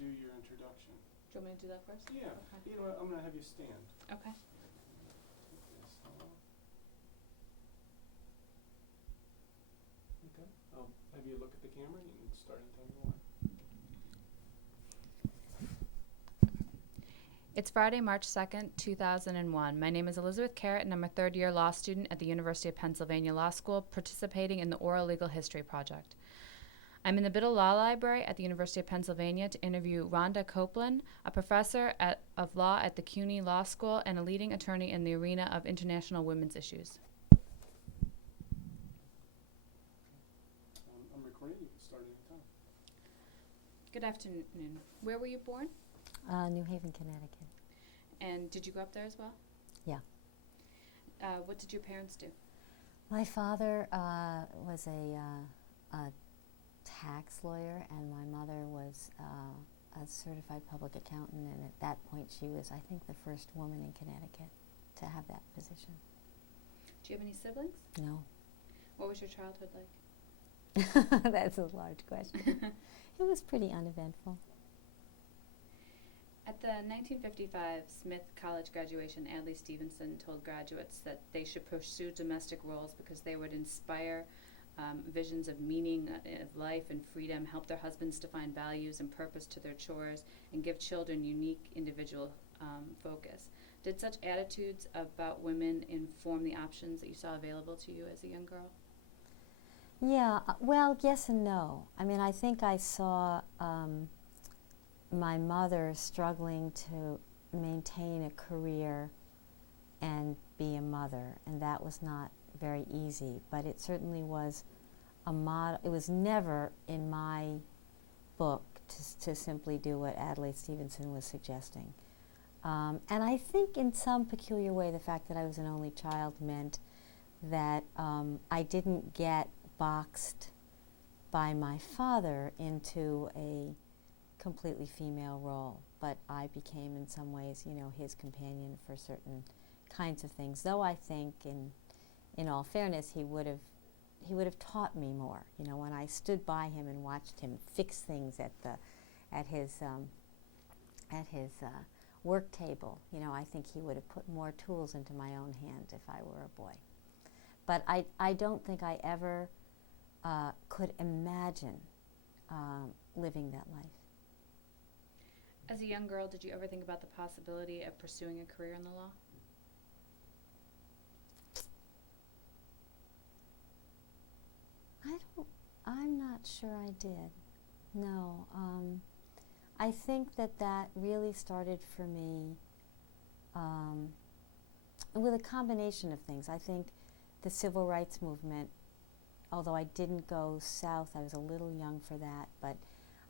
do your introduction. Do you want me to do that first? Yeah. Okay. You know what? I'm going to have you stand. Okay. Take this off. Okay. I'll have you look at the camera and you can start and tell me why. It's Friday, March 2nd, 2001. My name is Elizabeth Carrott, and I'm a third-year law student at the University of Pennsylvania Law School, participating in the Oral Legal History Project. I'm in the Biddle Law Library at the University of Pennsylvania to interview Rhonda Copelon, a professor of law at the Nyu Law School and a leading attorney in the arena of international women's issues. I'm recording. You can start anytime. Good afternoon. Where were you born? New Haven, Connecticut. And did you grow up there as well? Yeah. What did your parents do? My father was a tax lawyer, and my mother was a certified public accountant, and at that point she was, I think, the first woman in Connecticut to have that position. Do you have any siblings? No. What was your childhood like? That's a large question. It was pretty uneventful. At the 1955 Smith College graduation, Adlai Stevenson told graduates that they should pursue domestic roles because they would inspire visions of meaning of life and freedom, help their husbands to find values and purpose to their chores, and give children unique individual focus. Did such attitudes about women inform the options that you saw available to you as a young girl? Yeah, well, yes and no. I mean, I think I saw my mother struggling to maintain a career and be a mother, and that was not very easy, but it certainly was a model. It was never in my book to simply do what Adlai Stevenson was suggesting. And I think in some peculiar way the fact that I was an only child meant that I didn't get boxed by my father into a completely female role, but I became in some ways, you know, his companion for certain kinds of things. Though I think, in all fairness, he would have taught me more. You know, when I stood by him and watched him fix things at his work table, you know, I think he would have put more tools into my own hand if I were a boy. But I don't think I ever could imagine living that life. As a young girl, did you ever think about the possibility of pursuing a career in the law? I'm not sure I did. No. I think that really started for me with a combination of things. I think the civil rights movement, although I didn't go south, I was a little young for that, but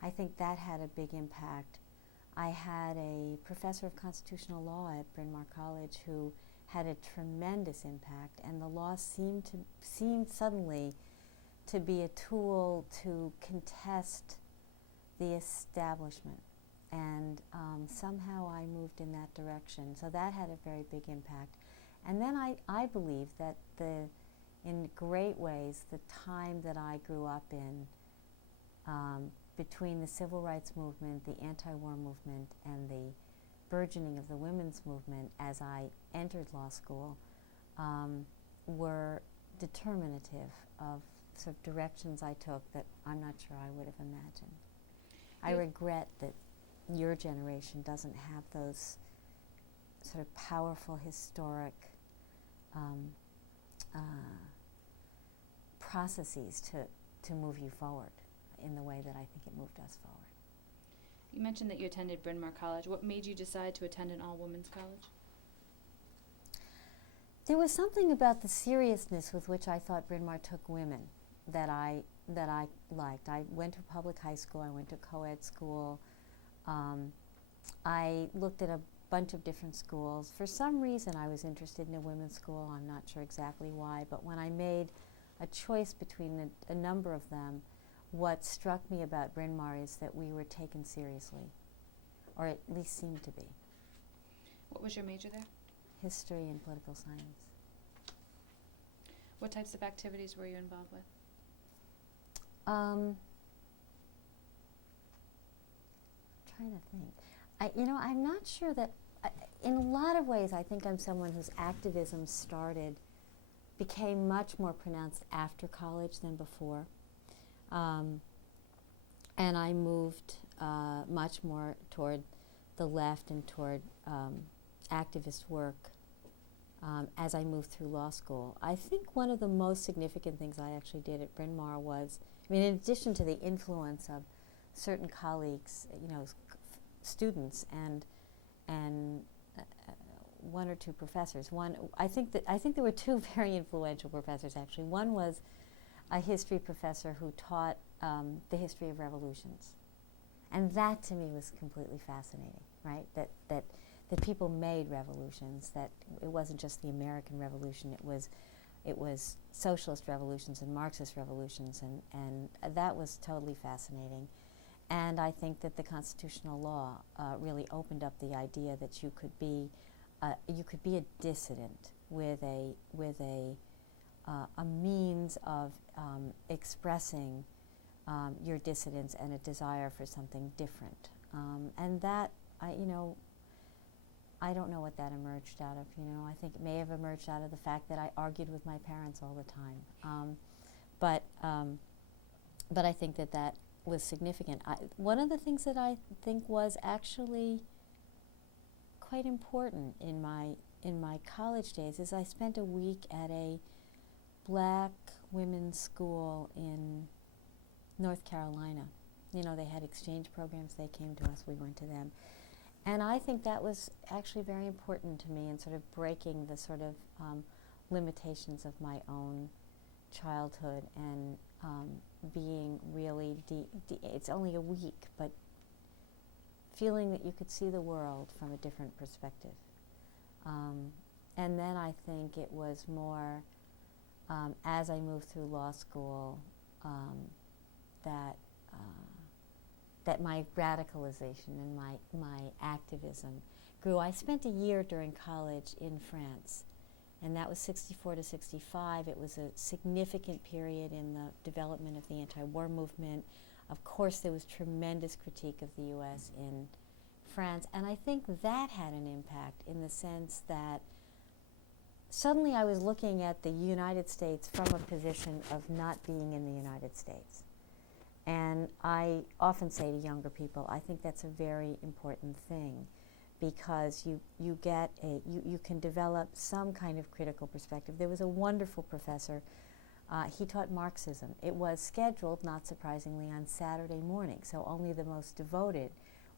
I think that had a big impact. I had a professor of constitutional law at Bryn Mawr College who had a tremendous impact, and the law seemed suddenly to be a tool to contest the establishment, and somehow I moved in that direction. So that had a very big impact. And then I believe that in great ways, the time that I grew up in, between the civil rights movement, the anti-war movement, and the burgeoning of the women's movement as I entered law school, were determinative of sort of directions I took that I'm not sure I would have imagined. I regret that your generation doesn't have those sort of powerful historic processes to move you forward in the way that I think it moved us forward. You mentioned that you attended Bryn Mawr College. What made you decide to attend an all-women's college? There was something about the seriousness with which I thought Bryn Mawr took women that I liked. I went to public high school. I went to co-ed school. I looked at a bunch of different schools. For some reason, I was interested in a women's school. I'm not sure exactly why, but when I made a choice between a number of them, what struck me about Bryn Mawr is that we were taken seriously, or at least seemed to be. What was your major there? History and political science. What types of activities were you involved with? trying to think. I'm not sure that, in a lot of ways, I think I'm someone whose activism became much more pronounced after college than before. And I moved much more toward the left and toward activist work as I moved through law school. I think one of the most significant things I actually did at Bryn Mawr was, in addition to the influence of certain colleagues, students and one or two professors. I think there were two very influential professors actually. One was a history professor who taught the history of revolutions, and that to me was completely fascinating. Right, that people made revolutions. That it wasn't just the American Revolution. It was socialist revolutions and Marxist revolutions, and that was totally fascinating. And I think that the constitutional law really opened up the idea that you could be a dissident with a means of expressing your dissidence and a desire for something different. And that I don't know what that emerged out of. I think it may have emerged out of the fact that I argued with my parents all the time. But I think that was significant. One of the things that I think was actually quite important in my college days is I spent a week at a black women's school in North Carolina. They had exchange programs. They came to us. We went to them. And I think that was actually very important to me in sort of breaking the sort of limitations of my own childhood and being really it's only a week, but feeling that you could see the world from a different perspective. And then I think it was more, as I moved through law school, that my radicalization and my activism grew. I spent a year during college in France, and that was 64 to 65. It was a significant period in the development of the anti-war movement. Of course, there was tremendous critique of the U.S. in France, and I think that had an impact in the sense that suddenly I was looking at the United States from a position of not being in the United States. And I often say to younger people, I think that's a very important thing, because you can develop some kind of critical perspective. There was a wonderful professor. He taught Marxism. It was scheduled, not surprisingly, on Saturday morning, so only the most devoted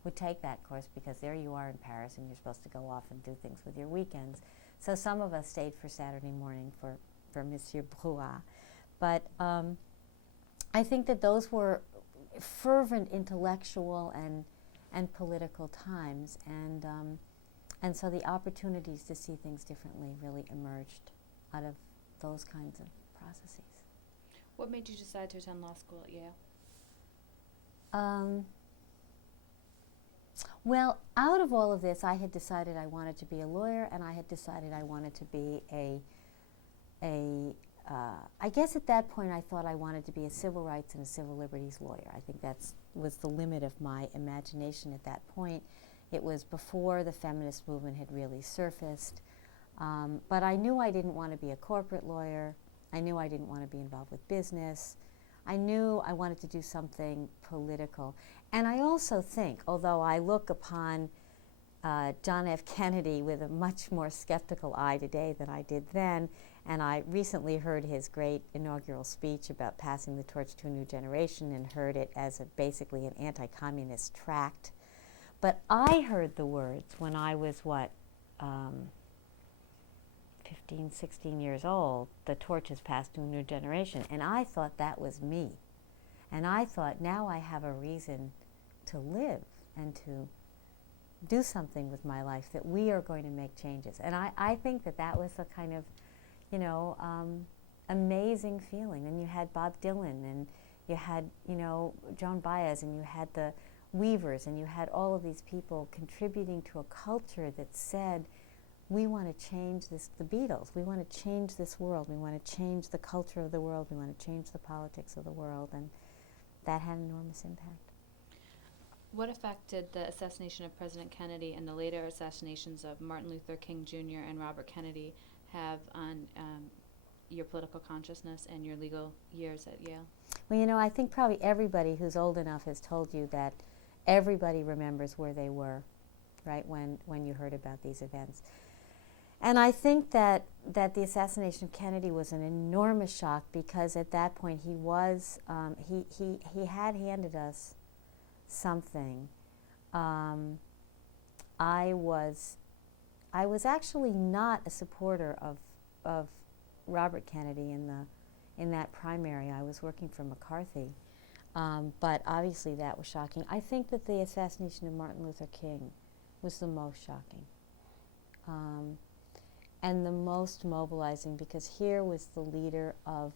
would take that course, because there you are in Paris and you're supposed to go off and do things with your weekends. So some of us stayed for Saturday morning for Monsieur Brouat. But I think that those were fervent intellectual and political times, and so the opportunities to see things differently really emerged out of those kinds of processes. What made you decide to attend law school at Yale? Well, out of all of this, I had decided I wanted to be a lawyer, and I had decided I wanted to be I guess at that point I thought I wanted to be a civil rights and a civil liberties lawyer. I think that was the limit of my imagination at that point. It was before the feminist movement had really surfaced. But I knew I didn't want to be a corporate lawyer. I knew I didn't want to be involved with business. I knew I wanted to do something political. And I also think, although I look upon John F. Kennedy with a much more skeptical eye today than I did then, and I recently heard his great inaugural speech about passing the torch to a new generation and heard it as basically an anti-communist tract. But I heard the words when I was, 15, 16 years old, the torch is passed to a new generation, and I thought that was me. And I thought, now I have a reason to live and to do something with my life, that we are going to make changes. And I think that was a kind of, amazing feeling. And you had Bob Dylan, and you had, Joan Baez, and you had the Weavers, and you had all of these people contributing to a culture that said, we want to change this, the Beatles, we want to change this world, we want to change the culture of the world, we want to change the politics of the world, and that had enormous impact. What effect did the assassination of President Kennedy and the later assassinations of Martin Luther King Jr. and Robert Kennedy have on your political consciousness and your legal years at Yale? Well, I think probably everybody who's old enough has told you that everybody remembers where they were, right, when you heard about these events. And I think that the assassination of Kennedy was an enormous shock because at that point he was, he had handed us something. I was actually not a supporter of Robert Kennedy in that primary. I was working for McCarthy, but obviously that was shocking. I think that the assassination of Martin Luther King was the most shocking, and the most mobilizing, because here was the leader of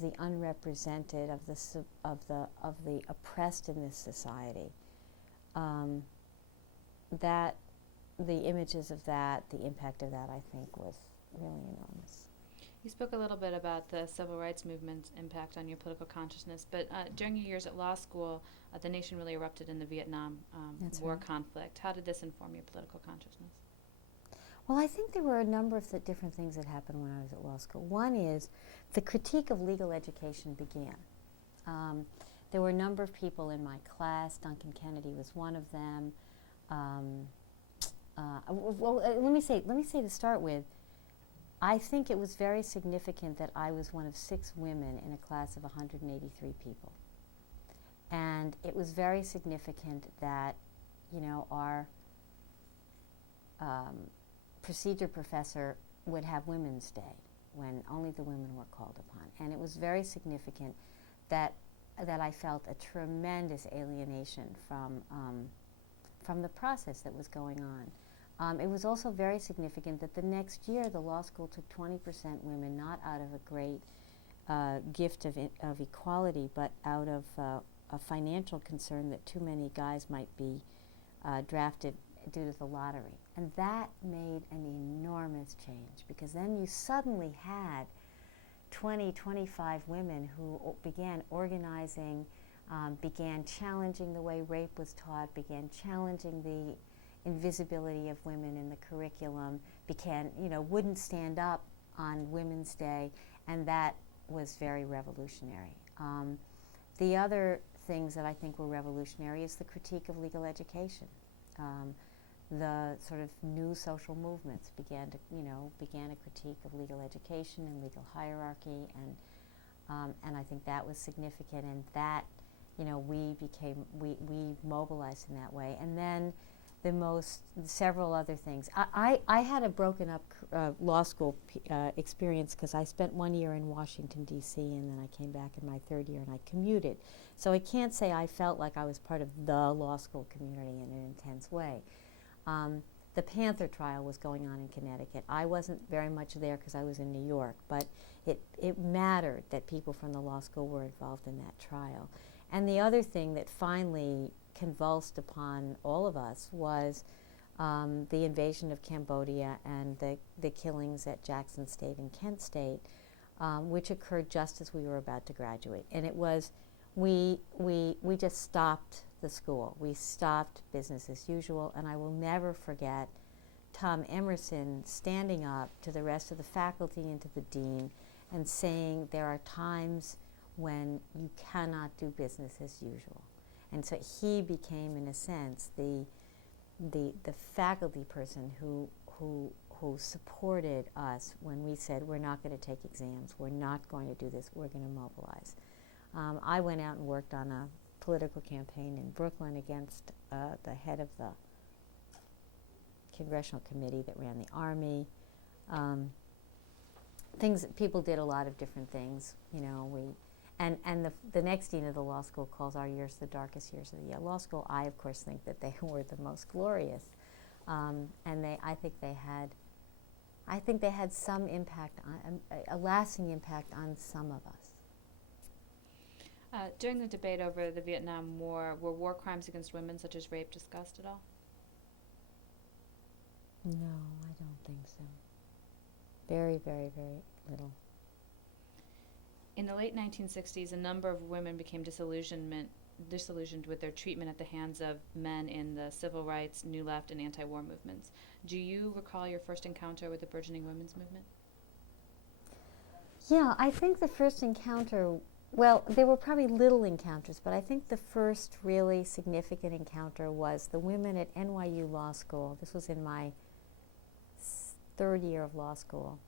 the unrepresented, of the oppressed in this society. That the images of that, the impact of that, I think, was really enormous. You spoke a little bit about the civil rights movement's impact on your political consciousness, but during your years at law school, the nation really erupted in the Vietnam War conflict. How did this inform your political consciousness? Well, I think there were a number of different things that happened when I was at law school. One is the critique of legal education began. There were a number of people in my class. Duncan Kennedy was one of them. Let me say to start with, I think it was very significant that I was one of 6 women in a class of 183 people. And it was very significant that, our procedure professor would have Women's Day when only the women were called upon. And it was very significant that I felt a tremendous alienation from the process that was going on. It was also very significant that the next year the law school took 20% women, not out of a great gift of equality, but out of a financial concern that too many guys might be drafted due to the lottery. And that made an enormous change, because then you suddenly had 20, 25 women who began organizing, began challenging the way rape was taught, began challenging the invisibility of women in the curriculum, wouldn't stand up on Women's Day, and that was very revolutionary. The other things that I think were revolutionary is the critique of legal education. The sort of new social movements began a critique of legal education and legal hierarchy, and I think that was significant, and that, we mobilized in that way. And then several other things. I had a broken up law school experience because I spent 1 year in Washington, D.C., and then I came back in my 3rd year and I commuted. So I can't say I felt like I was part of the law school community in an intense way. The Panther trial was going on in Connecticut. I wasn't very much there because I was in New York, but it mattered that people from the law school were involved in that trial. And the other thing that finally convulsed upon all of us was the invasion of Cambodia and the killings at Jackson State and Kent State, which occurred just as we were about to graduate. And it was, we just stopped the school. We stopped business as usual, and I will never forget Tom Emerson standing up to the rest of the faculty and to the dean and saying there are times when you cannot do business as usual. And so he became, in a sense, the faculty person who supported us when we said we're not going to take exams, we're not going to do this, we're going to mobilize. I went out and worked on a political campaign in Brooklyn against the head of the congressional committee that ran the Army. People did a lot of different things, And the next dean of the law school calls our years the darkest years of the Yale Law School. I, of course, think that they were the most glorious, and I think they had some impact, a lasting impact on some of us. During the debate over the Vietnam War, were war crimes against women, such as rape, discussed at all? No, I don't think so. Very, very, very little. In the late 1960s, a number of women became disillusioned disillusioned with their treatment at the hands of men in the civil rights, New Left, and anti-war movements. Do you recall your first encounter with the burgeoning women's movement? Yeah, I think the first encounter, well, there were probably little encounters, but I think the first really significant encounter was the women at NYU Law School. This was in my third year of law school.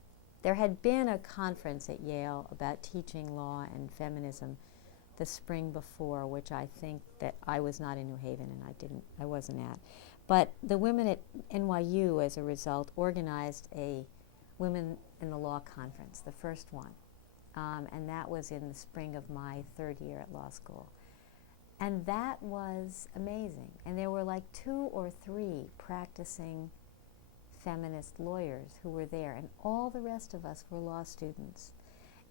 There had been a conference at Yale about teaching law and feminism the spring before, which I think that I was not in New Haven and I wasn't at. But the women at NYU, as a result, organized a Women in the Law conference, the first one. And that was in the spring of my third year at law school. And that was amazing. And there were like 2 or 3 practicing feminist lawyers who were there, and all the rest of us were law students.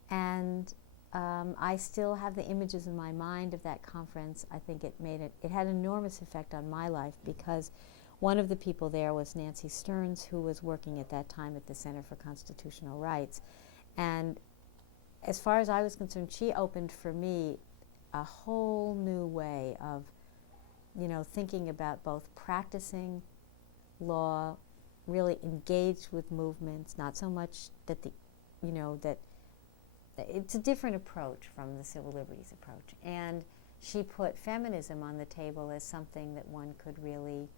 And I still have the images in my mind of that conference. I think it had an enormous effect on my life, because one of the people there was Nancy Stearns, who was working at that time at the Center for Constitutional Rights. And as far as I was concerned, she opened for me a whole new way of, thinking about both practicing law, really engaged with movements, not so much that that it's a different approach from the civil liberties approach. And she put feminism on the table as something that one could really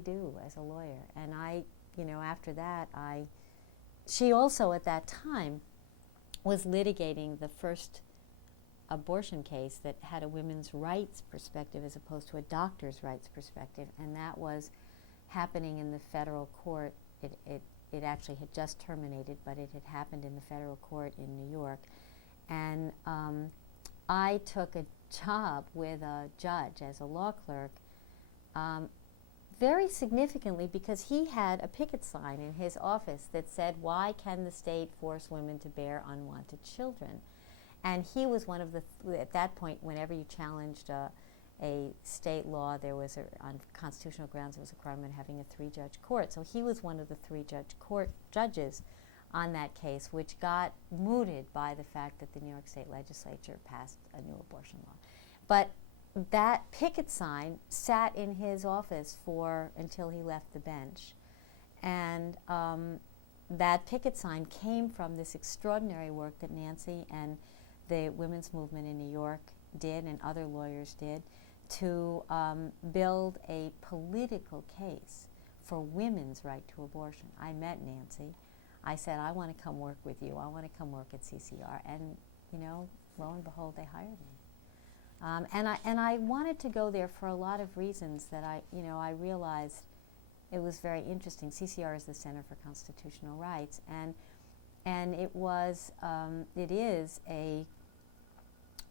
do as a lawyer. And after that, she also at that time was litigating the first abortion case that had a women's rights perspective as opposed to a doctor's rights perspective, and that was happening in the federal court. It actually had just terminated, but it had happened in the federal court in New York. And I took a job with a judge as a law clerk, very significantly because he had a picket sign in his office that said, "Why can the state force women to bear unwanted children?" And he was one of the, at that point, whenever you challenged a state law, there was, on constitutional grounds, there was a requirement of having a 3-judge court. So he was one of the 3-judge court judges on that case, which got mooted by the fact that the New York State legislature passed a new abortion law. But that picket sign sat in his office until he left the bench. And that picket sign came from this extraordinary work that Nancy and the women's movement in New York did, and other lawyers did, to build a political case for women's right to abortion. I met Nancy. I said, "I want to come work with you. I want to come work at CCR." And, lo and behold, they hired me. And I wanted to go there for a lot of reasons that I realized it was very interesting. CCR is the Center for Constitutional Rights, and it is a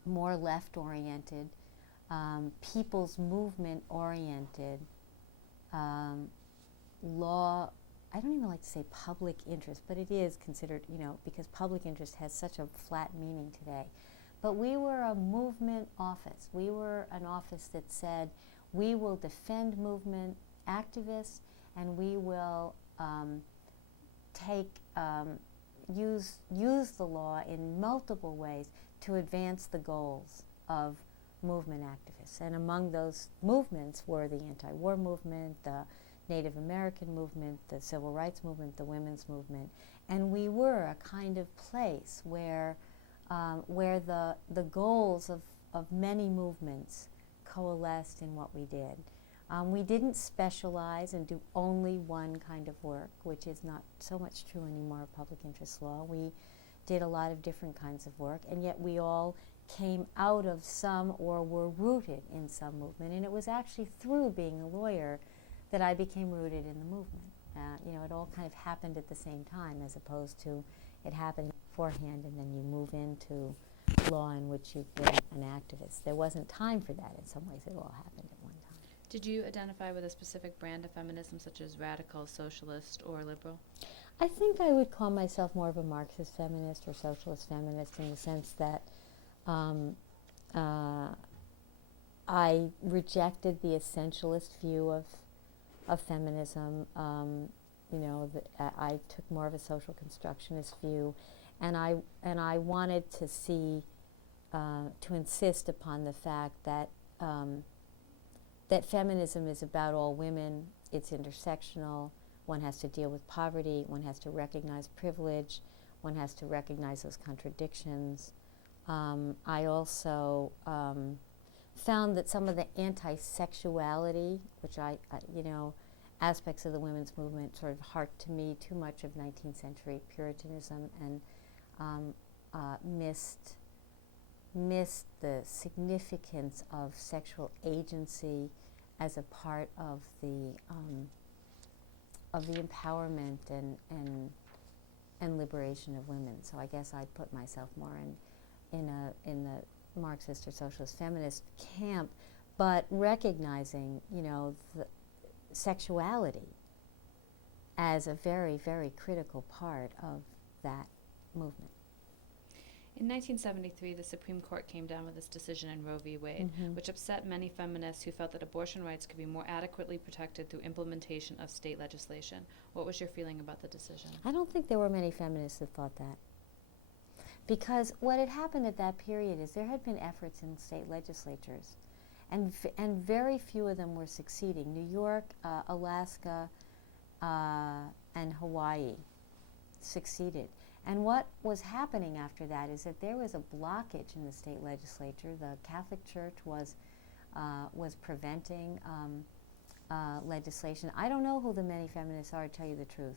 more left-oriented, people's movement-oriented law. I don't even like to say public interest, but it is considered, because public interest has such a flat meaning today. But we were a movement office. We were an office that said, we will defend movement activists, and we will use the law in multiple ways to advance the goals of movement activists. And among those movements were the anti-war movement, the Native American movement, the civil rights movement, the women's movement. And we were a kind of place where the goals of many movements coalesced in what we did. We didn't specialize and do only one kind of work, which is not so much true anymore of public interest law. We did a lot of different kinds of work, and yet we all came out of some or were rooted in some movement. And it was actually through being a lawyer that I became rooted in the movement. It all kind of happened at the same time, as opposed to it happened beforehand and then you move into law in which you've been an activist. There wasn't time for that in some ways. It all happened at one time. Did you identify with a specific brand of feminism, such as radical, socialist, or liberal? I think I would call myself more of a Marxist feminist or socialist feminist, in the sense that I rejected the essentialist view of feminism. I took more of a social constructionist view, and I wanted to see to insist upon the fact that that feminism is about all women. It's intersectional. One has to deal with poverty. One has to recognize privilege. One has to recognize those contradictions. I also found that some of the anti-sexuality, which aspects of the women's movement sort of harked to me too much of 19th century Puritanism and missed the significance of sexual agency as a part of the empowerment and liberation of women. So I guess I'd put myself more in the Marxist or socialist feminist camp, but recognizing, the sexuality as a very, very critical part of that movement. In 1973, the Supreme Court came down with its decision in Roe v. Wade, which upset many feminists who felt that abortion rights could be more adequately protected through implementation of state legislation. What was your feeling about the decision? I don't think there were many feminists that thought that. Because what had happened at that period is there had been efforts in state legislatures, and very few of them were succeeding. New York, Alaska, and Hawaii succeeded. And what was happening after that is that there was a blockage in the state legislature. The Catholic Church was preventing legislation. I don't know who the many feminists are, to tell you the truth.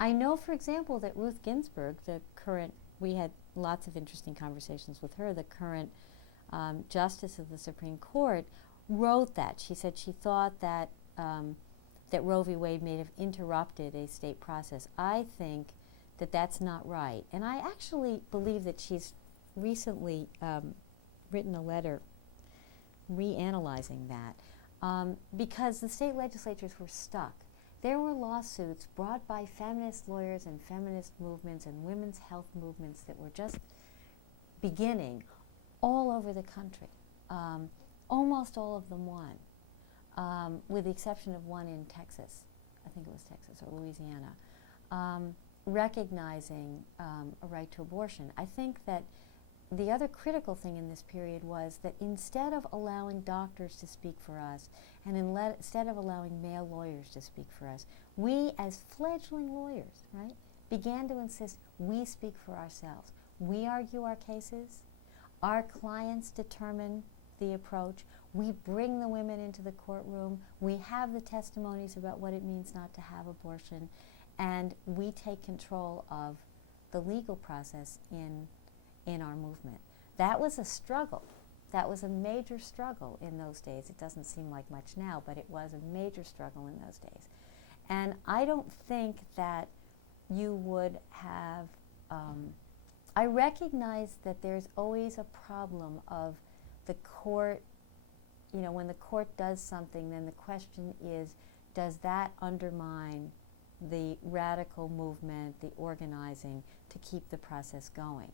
I know, for example, that Ruth Ginsburg, we had lots of interesting conversations with her, the current Justice of the Supreme Court, wrote that. She said she thought that that Roe v. Wade may have interrupted a state process. I think that that's not right. And I actually believe that she's recently written a letter reanalyzing that because the state legislatures were stuck. There were lawsuits brought by feminist lawyers and feminist movements and women's health movements that were just beginning all over the country. Almost all of them won, with the exception of one in Texas. I think it was Texas or Louisiana. Recognizing a right to abortion. I think that the other critical thing in this period was that instead of allowing doctors to speak for us, and instead of allowing male lawyers to speak for us, we as fledgling lawyers, right, began to insist we speak for ourselves. We argue our cases. Our clients determine the approach. We bring the women into the courtroom. We have the testimonies about what it means not to have abortion. And we take control of the legal process in our movement. That was a struggle. That was a major struggle in those days. It doesn't seem like much now, but it was a major struggle in those days. And I don't think that you would have, I recognize that there's always a problem of the court, when the court does something, then the question is, does that undermine the radical movement, the organizing, to keep the process going?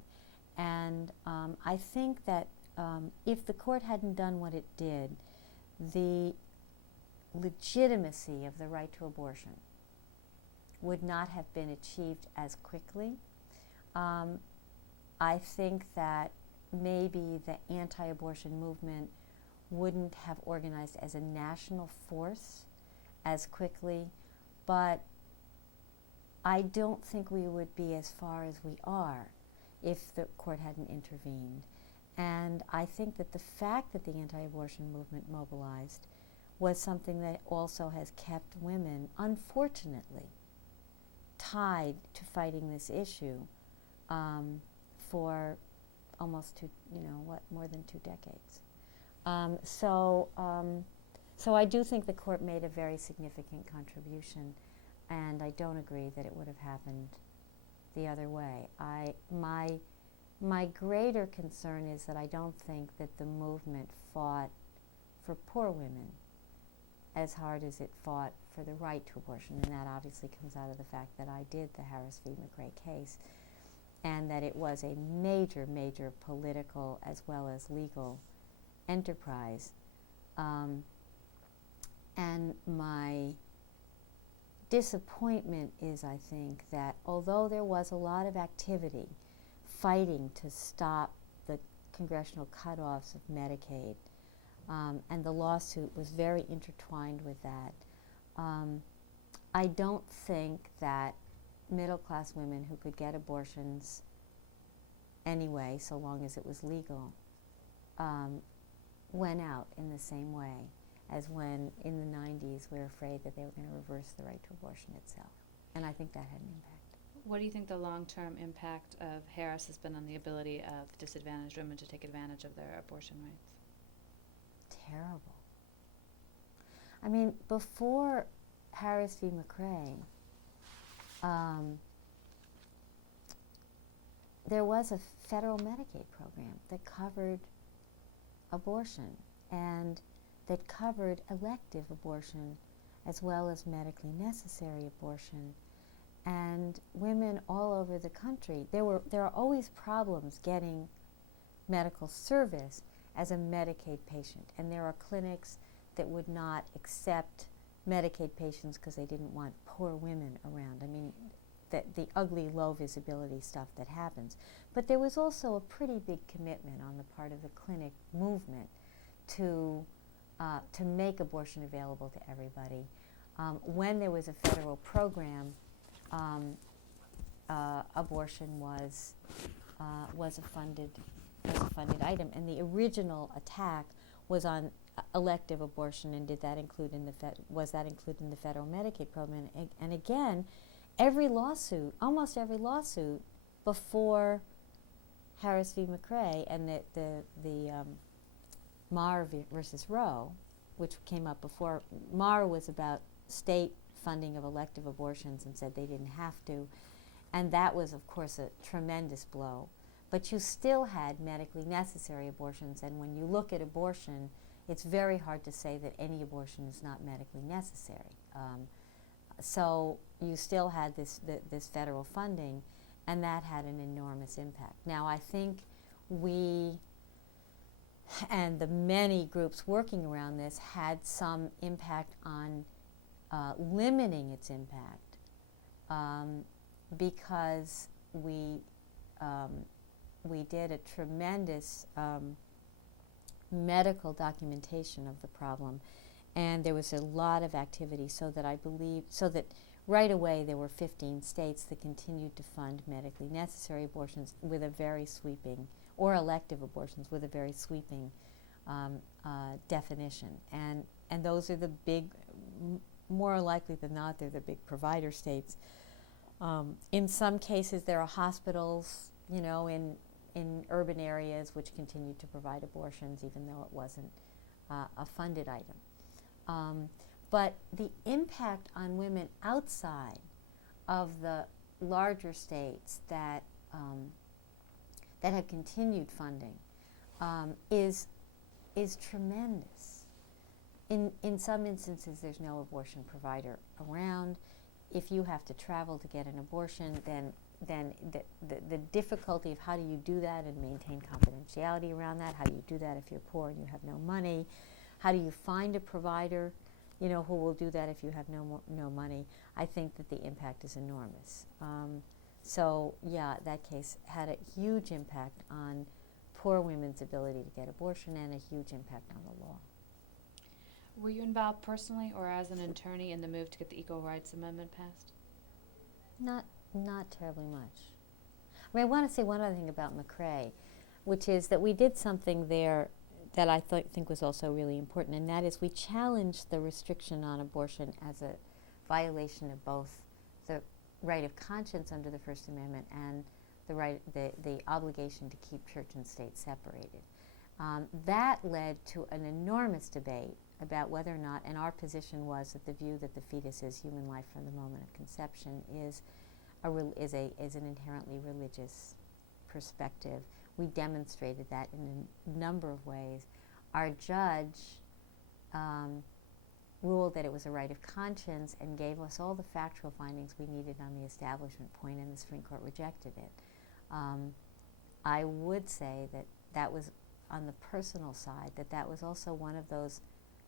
And I think that if the court hadn't done what it did, the legitimacy of the right to abortion would not have been achieved as quickly. I think that maybe the anti-abortion movement wouldn't have organized as a national force as quickly, but I don't think we would be as far as we are if the court hadn't intervened. And I think that the fact that the anti-abortion movement mobilized was something that also has kept women, unfortunately, tied to fighting this issue for almost more than 2 decades. So I do think the court made a very significant contribution, and I don't agree that it would have happened the other way. My greater concern is that I don't think that the movement fought for poor women as hard as it fought for the right to abortion, and that obviously comes out of the fact that I did the Harris v. McRae case, and that it was a major, major political as well as legal enterprise. And my disappointment is, I think, that although there was a lot of activity fighting to stop the congressional cutoffs of Medicaid, and the lawsuit was very intertwined with that. I don't think that middle-class women who could get abortions anyway, so long as it was legal, went out in the same way as when in the 90s we were afraid that they were going to reverse the right to abortion itself. And I think that had an impact. What do you think the long-term impact of Harris has been on the ability of disadvantaged women to take advantage of their abortion rights? Terrible. I mean, before Harris v. McRae, there was a federal Medicaid program that covered abortion and that covered elective abortion as well as medically necessary abortion. And women all over the country, there are always problems getting medical service as a Medicaid patient. And there are clinics that would not accept Medicaid patients because they didn't want poor women around. I mean, the ugly, low visibility stuff that happens. But there was also a pretty big commitment on the part of the clinic movement to make abortion available to everybody. When there was a federal program, abortion was a funded item, and the original attack was on elective abortion, and did that include in the was that included in the federal Medicaid program? And again, almost every lawsuit before Harris v. McRae and the Maher versus Roe, which came up before. Maher was about state funding of elective abortions and said they didn't have to, and that was, of course, a tremendous blow. But you still had medically necessary abortions, and when you look at abortion, it's very hard to say that any abortion is not medically necessary. So you still had this federal funding, and that had an enormous impact. Now, I think we and the many groups working around this had some impact on limiting its impact, because we did a tremendous medical documentation of the problem, and there was a lot of activity, so that right away there were 15 states that continued to fund medically necessary abortions with a very sweeping, or elective abortions with a very sweeping definition. And those are the big, more likely than not, they're the big provider states. In some cases, there are hospitals, in urban areas which continued to provide abortions, even though it wasn't a funded item. But the impact on women outside of the larger states that have continued funding is tremendous. In some instances, there's no abortion provider around. If you have to travel to get an abortion, then the difficulty of how do you do that and maintain confidentiality around that, how do you do that if you're poor and you have no money, how do you find a provider, who will do that if you have no money. I think that the impact is enormous. So yeah, that case had a huge impact on poor women's ability to get abortion and a huge impact on the law. Were you involved personally or as an attorney in the move to get the Equal Rights Amendment passed? Not terribly much. I want to say one other thing about McRae, which is that we did something there that I think was also really important, and that is we challenged the restriction on abortion as a violation of both the right of conscience under the First Amendment and the obligation to keep church and state separated. That led to an enormous debate about whether or not, and our position was that the view that the fetus is human life from the moment of conception is an inherently religious perspective. We demonstrated that in a number of ways. Our judge ruled that it was a right of conscience and gave us all the factual findings we needed on the establishment point, and the Supreme Court rejected it. I would say that was, on the personal side, that was also one of those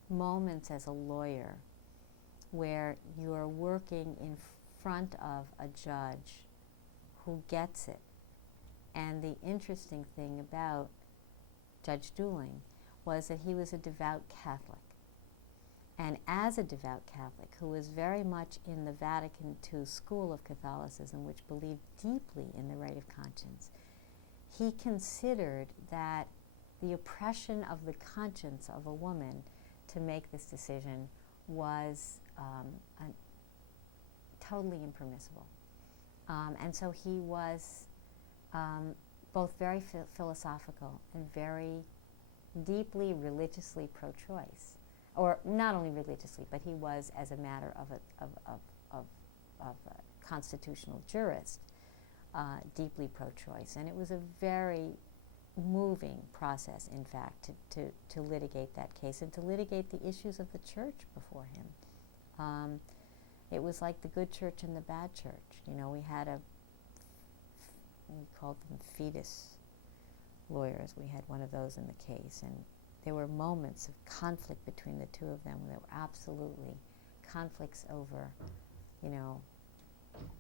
moments as a lawyer where you're working in front of a judge who gets it. And the interesting thing about Judge Dooling, was that he was a devout Catholic. And as a devout Catholic who was very much in the Vatican II school of Catholicism, which believed deeply in the right of conscience, he considered that the oppression of the conscience of a woman to make this decision was totally impermissible. And so he was both very philosophical and very deeply religiously pro-choice. Or not only religiously, but he was, as a matter of a constitutional jurist, deeply pro-choice. And it was a very moving process, in fact, to litigate that case and to litigate the issues of the church before him. It was like the good church and the bad church. You know, we had we called them fetus lawyers. We had one of those in the case, and there were moments of conflict between the two of them. There were absolutely conflicts over,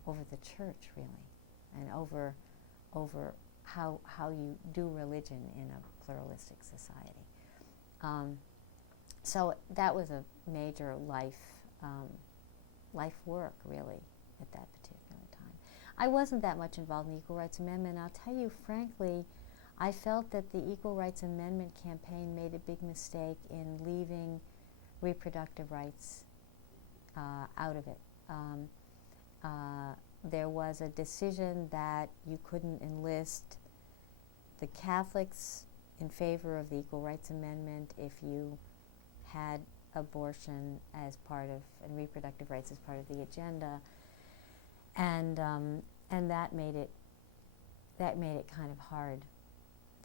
over the church, really, and over how you do religion in a pluralistic society. So that was a major life work, really, at that particular time. I wasn't that much involved in the Equal Rights Amendment. I'll tell you, frankly, I felt that the Equal Rights Amendment campaign made a big mistake in leaving reproductive rights out of it. There was a decision that you couldn't enlist the Catholics in favor of the Equal Rights Amendment if you had abortion as part of, and reproductive rights as part of the agenda, and that made it kind of hard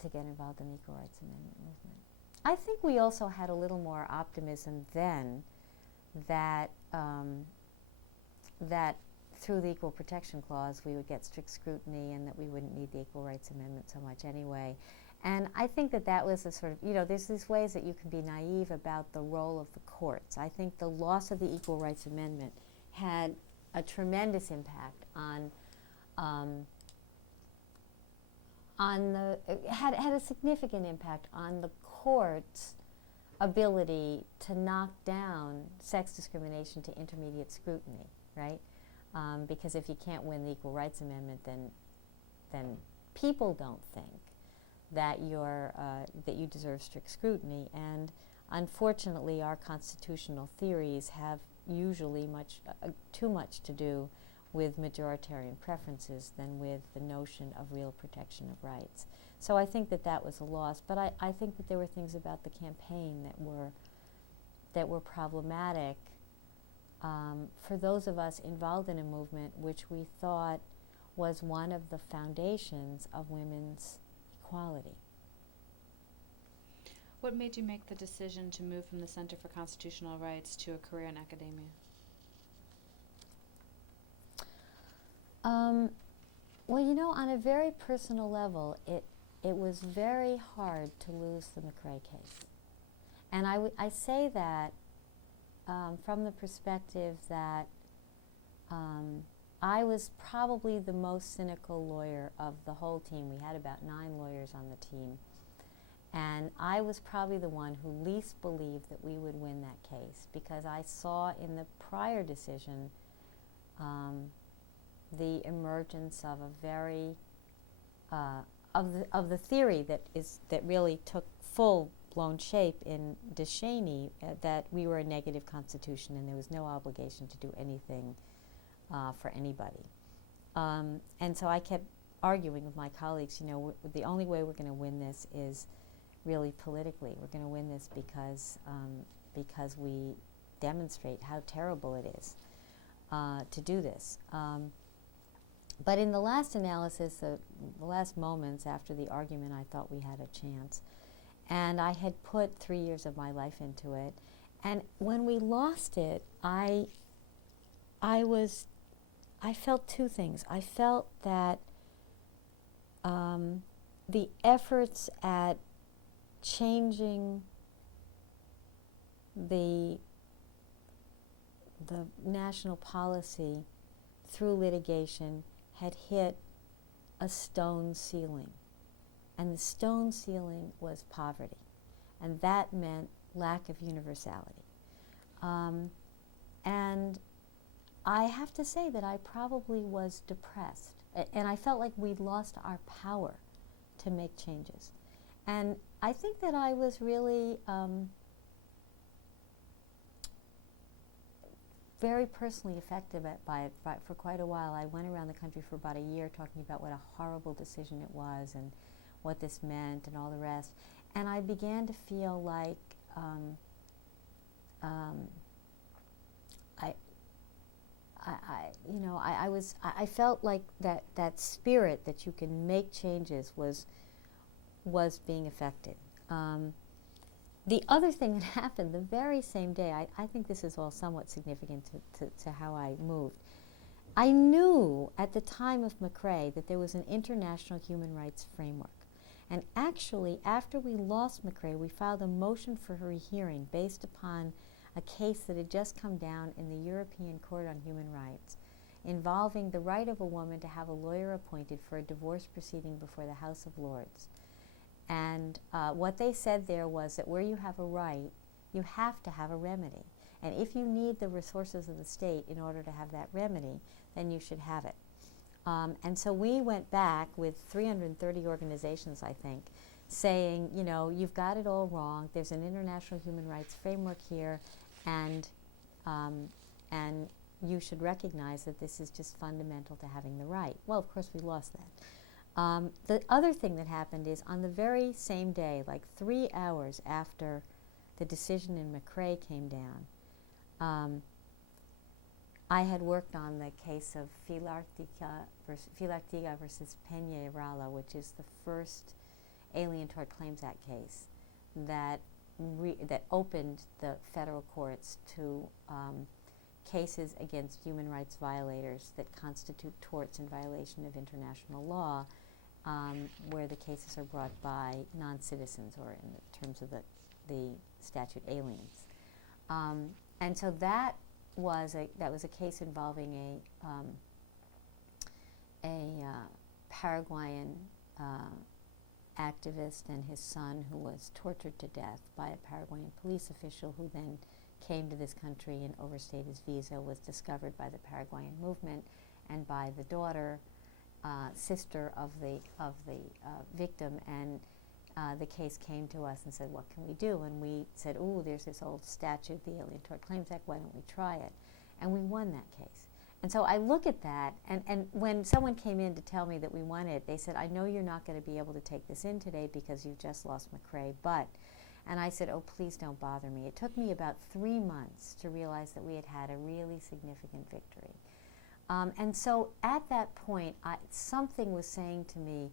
to get involved in the Equal Rights Amendment movement. I think we also had a little more optimism then that that through the Equal Protection Clause we would get strict scrutiny and that we wouldn't need the Equal Rights Amendment so much anyway. And I think that was a sort of, there's these ways that you can be naive about the role of the courts. I think the loss of the Equal Rights Amendment had a tremendous impact had a significant impact on the court's ability to knock down sex discrimination to intermediate scrutiny, right? Because if you can't win the Equal Rights Amendment, then people don't think that that you deserve strict scrutiny. And unfortunately, our constitutional theories have usually too much to do with majoritarian preferences than with the notion of real protection of rights. So I think that was a loss, but I think that there were things about the campaign that were problematic for those of us involved in a movement which we thought was one of the foundations of women's equality. What made you make the decision to move from the Center for Constitutional Rights to a career in academia? Well, on a very personal level, it was very hard to lose the McRae case. And I say that from the perspective that I was probably the most cynical lawyer of the whole team. We had about 9 lawyers on the team. And I was probably the one who least believed that we would win that case, because I saw in the prior decision the emergence of a very of the theory that really took full-blown shape in DeShaney, that we were a negative constitution and there was no obligation to do anything for anybody. And so I kept arguing with my colleagues, the only way we're going to win this is really politically. We're going to win this because we demonstrate how terrible it is to do this. But in the last analysis, the last moments after the argument, I thought we had a chance. And I had put 3 years of my life into it. And when we lost it, I felt 2 things. I felt that the efforts at changing the national policy through litigation had hit a stone ceiling. and the stone ceiling was poverty. And that meant lack of universality. And I have to say that I probably was depressed. And I felt like we'd lost our power to make changes. And I think that I was really very personally affected by it for quite a while. I went around the country for about a year talking about what a horrible decision it was and what this meant and all the rest. And I began to feel like I felt like that spirit that you can make changes was being affected. The other thing that happened the very same day, I think this is all somewhat significant to how I moved. I knew at the time of McRae that there was an international human rights framework. And actually, after we lost McRae, we filed a motion for her rehearing based upon a case that had just come down in the European Court on Human Rights involving the right of a woman to have a lawyer appointed for a divorce proceeding before the House of Lords. And what they said there was that where you have a right, you have to have a remedy. And if you need the resources of the state in order to have that remedy, then you should have it. And so we went back with 330 organizations, I think, saying, you know, you've got it all wrong. There's an international human rights framework here, and you should recognize that this is just fundamental to having the right. Well, of course, we lost that. The other thing that happened is on the very same day, like 3 hours after the decision in McRae came down, I had worked on the case of Filartiga versus Peña-Irala, which is the first Alien Tort Claims Act case that opened the federal courts to cases against human rights violators that constitute torts in violation of international law, where the cases are brought by non-citizens, or in the terms of the statute, aliens. And so that was a case involving a Paraguayan activist and his son who was tortured to death by a Paraguayan police official who then came to this country and overstayed his visa, was discovered by the Paraguayan movement and by the daughter, sister of the victim, and the case came to us and said, what can we do? And we said, ooh, there's this old statute, the Alien Tort Claims Act, why don't we try it? And we won that case. And so I look at that, and when someone came in to tell me that we won it, they said, I know you're not going to be able to take this in today because you've just lost McRae, but, and I said, oh, please don't bother me. It took me about 3 months to realize that we had had a really significant victory. And so at that point, something was saying to me,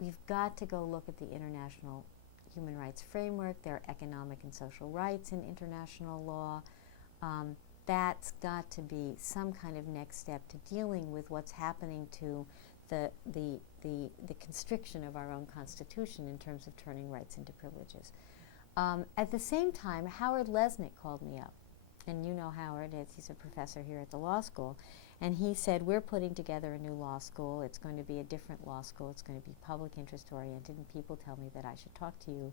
we've got to go look at the international human rights framework. There are economic and social rights in international law. That's got to be some kind of next step to dealing with what's happening to the constriction of our own Constitution in terms of turning rights into privileges. At the same time, Howard Lesnick called me up. And you know Howard, he's a professor here at the law school. And he said, we're putting together a new law school. It's going to be a different law school. It's going to be public interest oriented. And people tell me that I should talk to you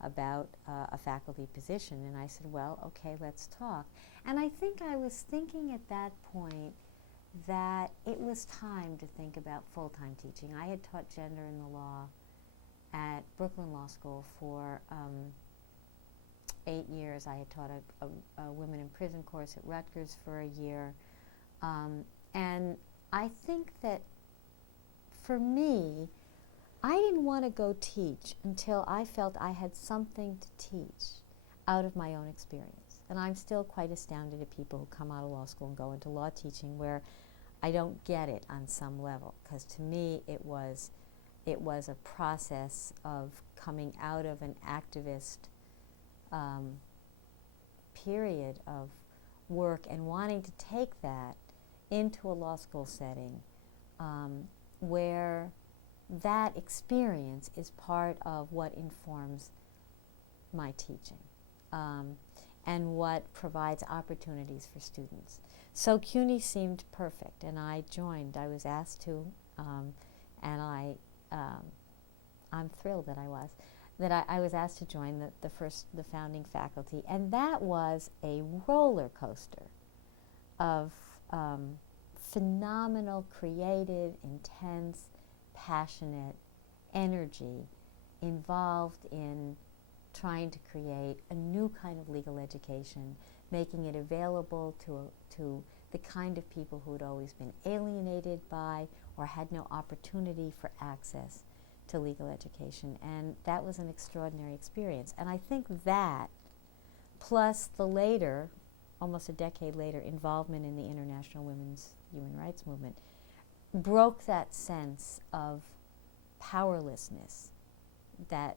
about a faculty position. And I said, well, okay, let's talk. And I think I was thinking at that point that it was time to think about full-time teaching. I had taught gender in the law at Brooklyn Law School for 8 years. I had taught a women in prison course at Rutgers for a year. And I think that for me, I didn't want to go teach until I felt I had something to teach out of my own experience. And I'm still quite astounded at people who come out of law school and go into law teaching where I don't get it on some level, because to me it was a process of coming out of an activist period of work and wanting to take that into a law school setting where that experience is part of what informs my teaching and what provides opportunities for students. So CUNY seemed perfect, and I joined. I was asked to, and I'm thrilled that I was asked to join the founding faculty, and that was a roller coaster of phenomenal, creative, intense, passionate energy involved in trying to create a new kind of legal education, making it available to the kind of people who had always been alienated by or had no opportunity for access to legal education. And that was an extraordinary experience. And I think that, plus the later, almost a decade later, involvement in the international women's human rights movement, broke that sense of powerlessness that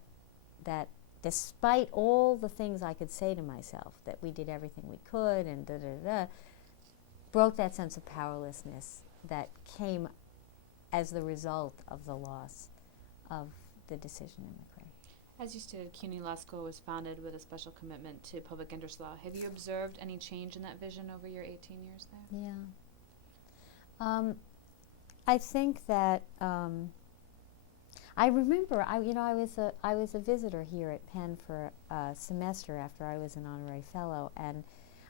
despite all the things I could say to myself, that we did everything we could and broke that sense of powerlessness that came as the result of the loss of the decision in McRae. As you stated, CUNY Law School was founded with a special commitment to public interest law. Have you observed any change in that vision over your 18 years there? Yeah. I think that I remember I was a visitor here at Penn for a semester after I was an honorary fellow, and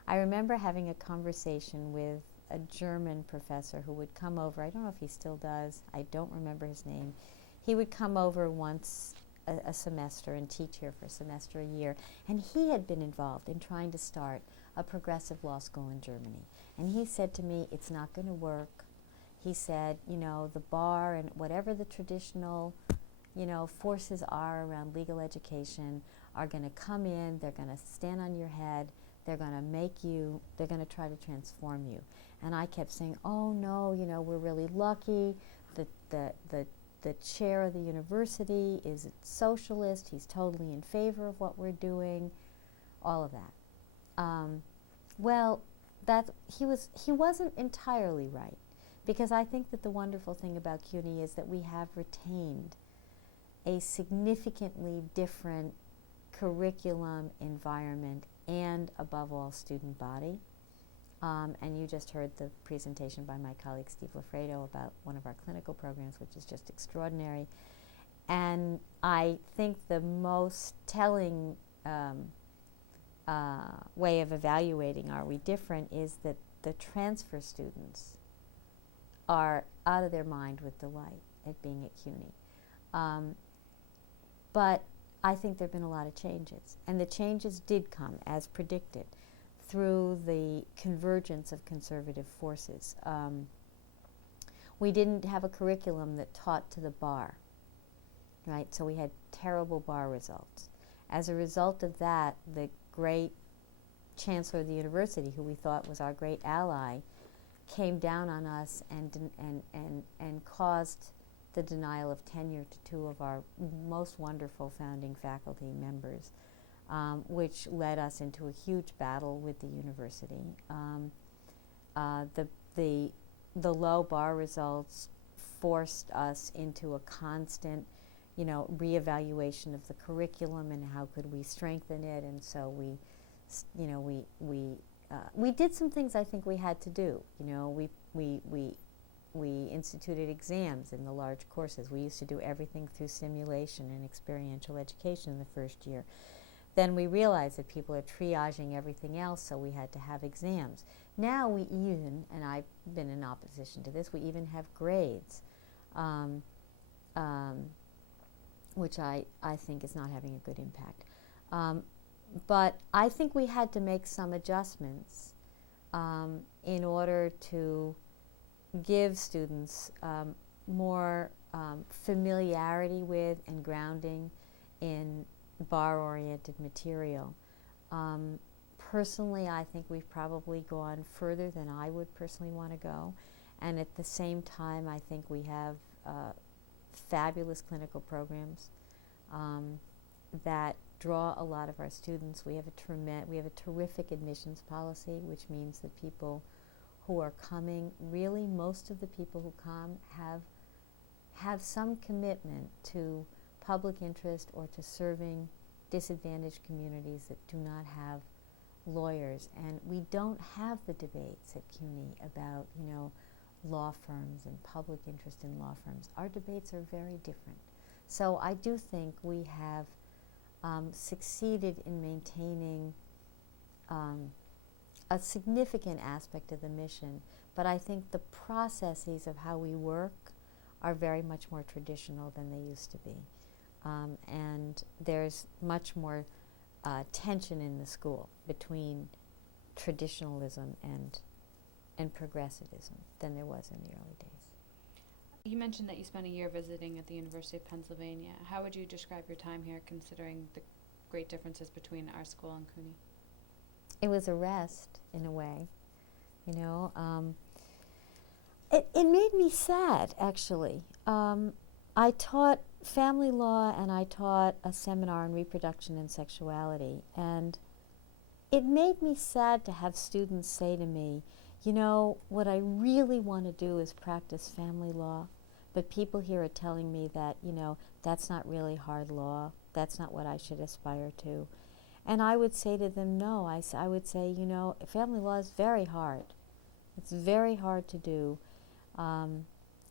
I remember having a conversation with a German professor who would come over. I don't know if he still does. I don't remember his name. He would come over once a semester and teach here for a semester a year, and he had been involved in trying to start a progressive law school in Germany. And he said to me, it's not going to work. He said, the bar and whatever the traditional, forces are around legal education are going to come in, they're going to stand on your head, they're going to try to transform you. And I kept saying, oh no, we're really lucky. The chair of the university is a socialist. He's totally in favor of what we're doing, all of that. He wasn't entirely right, because I think that the wonderful thing about CUNY is that we have retained a significantly different curriculum, environment, and above all, student body. And you just heard the presentation by my colleague Steve Lafredo about one of our clinical programs, which is just extraordinary. And I think the most telling way of evaluating are we different is that the transfer students are out of their mind with delight at being at CUNY. But I think there have been a lot of changes. And the changes did come, as predicted, through the convergence of conservative forces. We didn't have a curriculum that taught to the bar, right? So we had terrible bar results. As a result of that, the great chancellor of the university, who we thought was our great ally, came down on us and caused the denial of tenure to two of our most wonderful founding faculty members, which led us into a huge battle with the university. The low bar results forced us into a constant, reevaluation of the curriculum and how could we strengthen it. And so we did some things I think we had to do. We instituted exams in the large courses. We used to do everything through simulation and experiential education in the first year. Then we realized that people are triaging everything else, so we had to have exams. Now we even, and I've been in opposition to this, we even have grades, which I think is not having a good impact. But I think we had to make some adjustments in order to give students more familiarity with and grounding in bar-oriented material. Personally, I think we've probably gone further than I would personally want to go. And at the same time, I think we have fabulous clinical programs that draw a lot of our students. We have a terrific admissions policy, which means that people who are coming, really most of the people who come have some commitment to public interest or to serving disadvantaged communities that do not have lawyers. And we don't have the debates at CUNY about, law firms and public interest in law firms. Our debates are very different. So I do think we have succeeded in maintaining a significant aspect of the mission, but I think the processes of how we work are very much more traditional than they used to be. And there's much more tension in the school between traditionalism and progressivism than there was in the early days. You mentioned that you spent a year visiting at the University of Pennsylvania. How would you describe your time here, considering the great differences between our school and CUNY? It was a rest, in a way, you know. It made me sad, actually. I taught family law and I taught a seminar on reproduction and sexuality, and it made me sad to have students say to me, you know, what I really want to do is practice family law, but people here are telling me that, you know, that's not really hard law, that's not what I should aspire to. And I would say to them, no, I would say, you know, family law is very hard. It's very hard to do.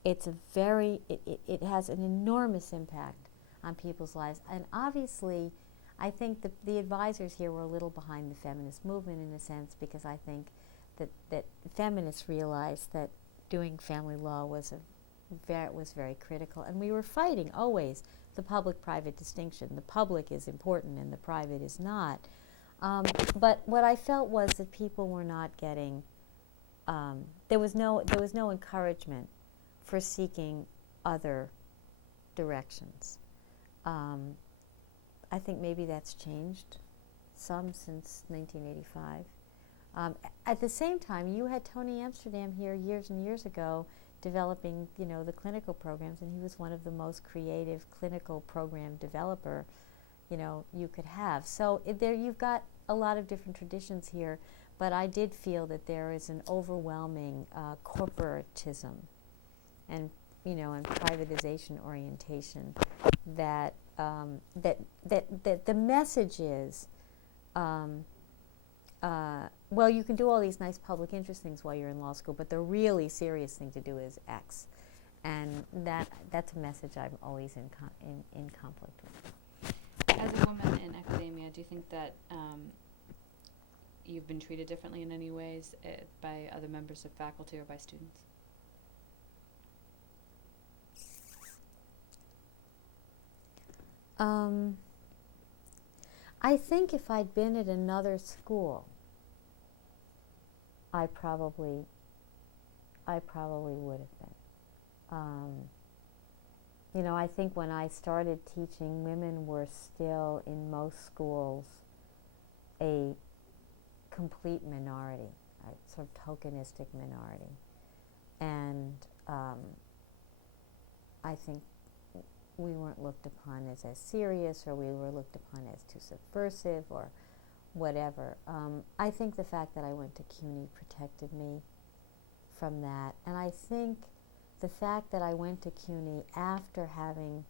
It has an enormous impact on people's lives. And obviously, I think the advisors here were a little behind the feminist movement in a sense, because I think that feminists realized that doing family law was very critical. And we were fighting always the public-private distinction. The public is important and the private is not. But what I felt was that people were not getting, there was no encouragement for seeking other directions. I think maybe that's changed some since 1985. At the same time, you had Tony Amsterdam here years and years ago developing, you know, the clinical programs, and he was one of the most creative clinical program developer, you know, you could have. So there you've got a lot of different traditions here, but I did feel that there is an overwhelming corporatism and, you know, and privatization orientation that that the message is, well, you can do all these nice public interest things while you're in law school, but the really serious thing to do is X. And that's a message I'm always in conflict with. As a woman in academia, do you think that you've been treated differently in any ways by other members of faculty or by students? I think if I'd been at another school, I probably would have been. You know, I think when I started teaching, women were still in most schools a complete minority, a sort of tokenistic minority. And I think we weren't looked upon as serious, or we were looked upon as too subversive or whatever. I think the fact that I went to CUNY protected me from that. And I think the fact that I went to CUNY after having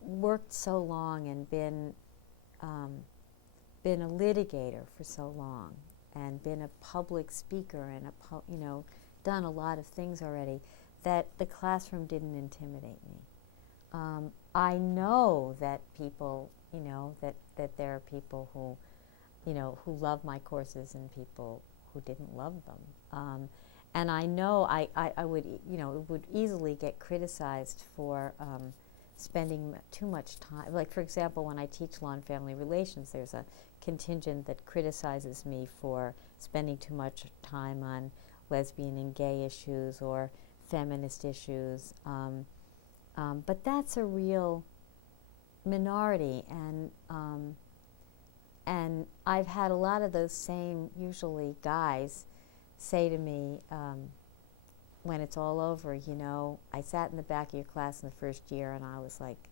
worked so long and been a litigator for so long and been a public speaker and you know, done a lot of things already, that the classroom didn't intimidate me. I know that people, you know, that there are people who, you know, who love my courses and people who didn't love them. And I know I would, you know, would easily get criticized for spending too much time. Like, for example, when I teach law and family relations, there's a contingent that criticizes me for spending too much time on lesbian and gay issues or feminist issues. But that's a real minority, and I've had a lot of those same, usually guys, say to me when it's all over, you know, I sat in the back of your class in the first year and I was like,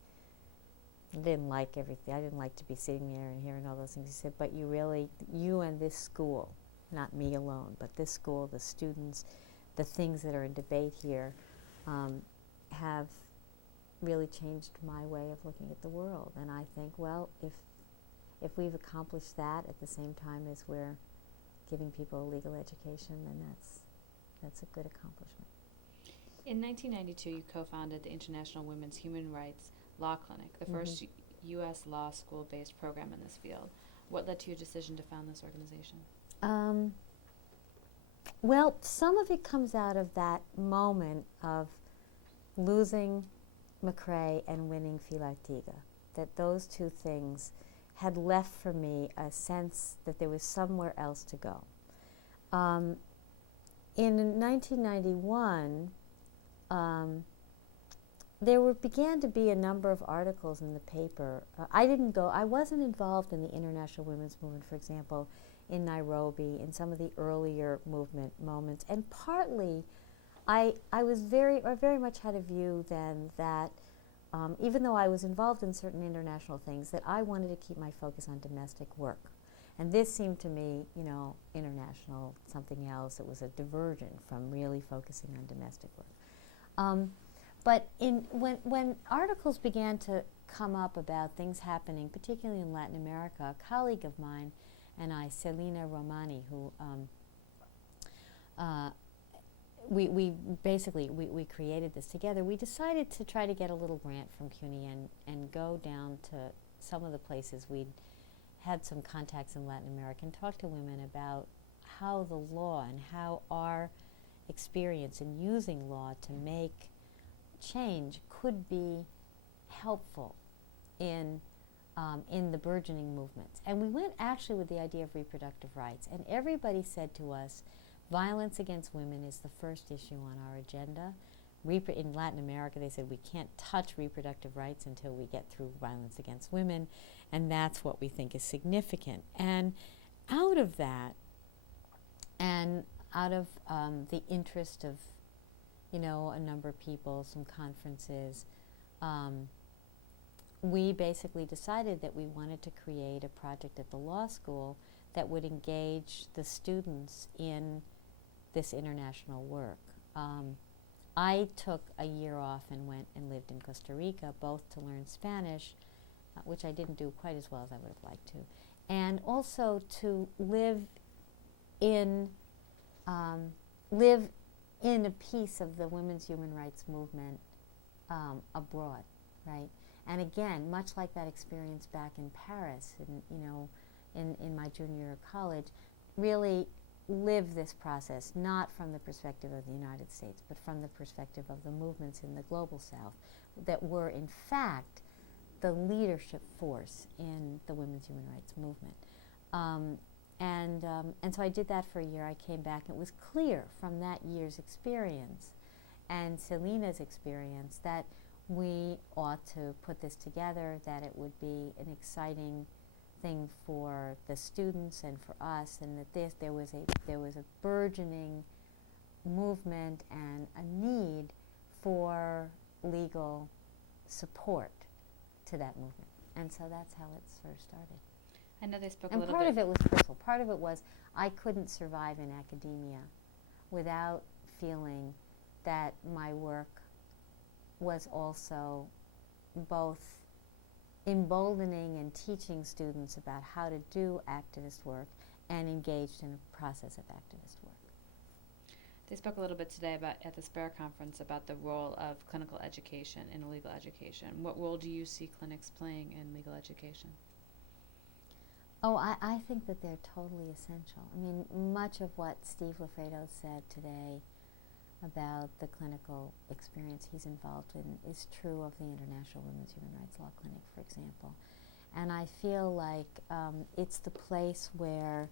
I didn't like everything. I didn't like to be sitting there and hearing all those things. He said, but you really, you and this school, not me alone, but this school, the students, the things that are in debate here, have really changed my way of looking at the world. And I think, well, if we've accomplished that at the same time as we're giving people a legal education, then that's a good accomplishment. In 1992, you co-founded the International Women's Human Rights Law Clinic, the first U.S. law school-based program in this field. What led to your decision to found this organization? Well, some of it comes out of that moment of losing McRae and winning Filartiga, that those two things had left for me a sense that there was somewhere else to go. In 1991, there began to be a number of articles in the paper. I wasn't involved in the international women's movement, for example, in Nairobi, in some of the earlier movement moments. And partly, I very much had a view then that even though I was involved in certain international things, that I wanted to keep my focus on domestic work. And this seemed to me, international, something else. It was a diversion from really focusing on domestic work. But when articles began to come up about things happening, particularly in Latin America, a colleague of mine and I, Celina Romani, who we created this together. We decided to try to get a little grant from CUNY and go down to some of the places we'd had some contacts in Latin America and talk to women about how the law and how our experience in using law to make change could be helpful in the burgeoning movements. And we went actually with the idea of reproductive rights, and everybody said to us, violence against women is the first issue on our agenda. In Latin America, they said we can't touch reproductive rights until we get through violence against women, and that's what we think is significant. And out of that, and out of the interest of, a number of people, some conferences, we basically decided that we wanted to create a project at the law school that would engage the students in this international work. I took a year off and went and lived in Costa Rica, both to learn Spanish, which I didn't do quite as well as I would have liked to, and also to live in a piece of the women's human rights movement abroad, right? And again, much like that experience back in Paris, in my junior year of college, really live this process, not from the perspective of the United States, but from the perspective of the movements in the global South that were, in fact, the leadership force in the women's human rights movement. And so I did that for a year. I came back. It was clear from that year's experience and Celina's experience that we ought to put this together, that it would be an exciting thing for the students and for us, and that there was a burgeoning movement and a need for legal support to that movement. And so that's how it sort of started. I know they spoke and a little part bit. of it was personal. Part of it was I couldn't survive in academia without feeling that my work was also both emboldening and teaching students about how to do activist work and engaged in a process of activist work. They spoke a little bit today at the SPARE conference about the role of clinical education in legal education. What role do you see clinics playing in legal education? Oh, I think that they're totally essential. I mean, much of what Steve Lafredo said today about the clinical experience he's involved in is true of the International Women's Human Rights Law Clinic, for example. And I feel like it's the place where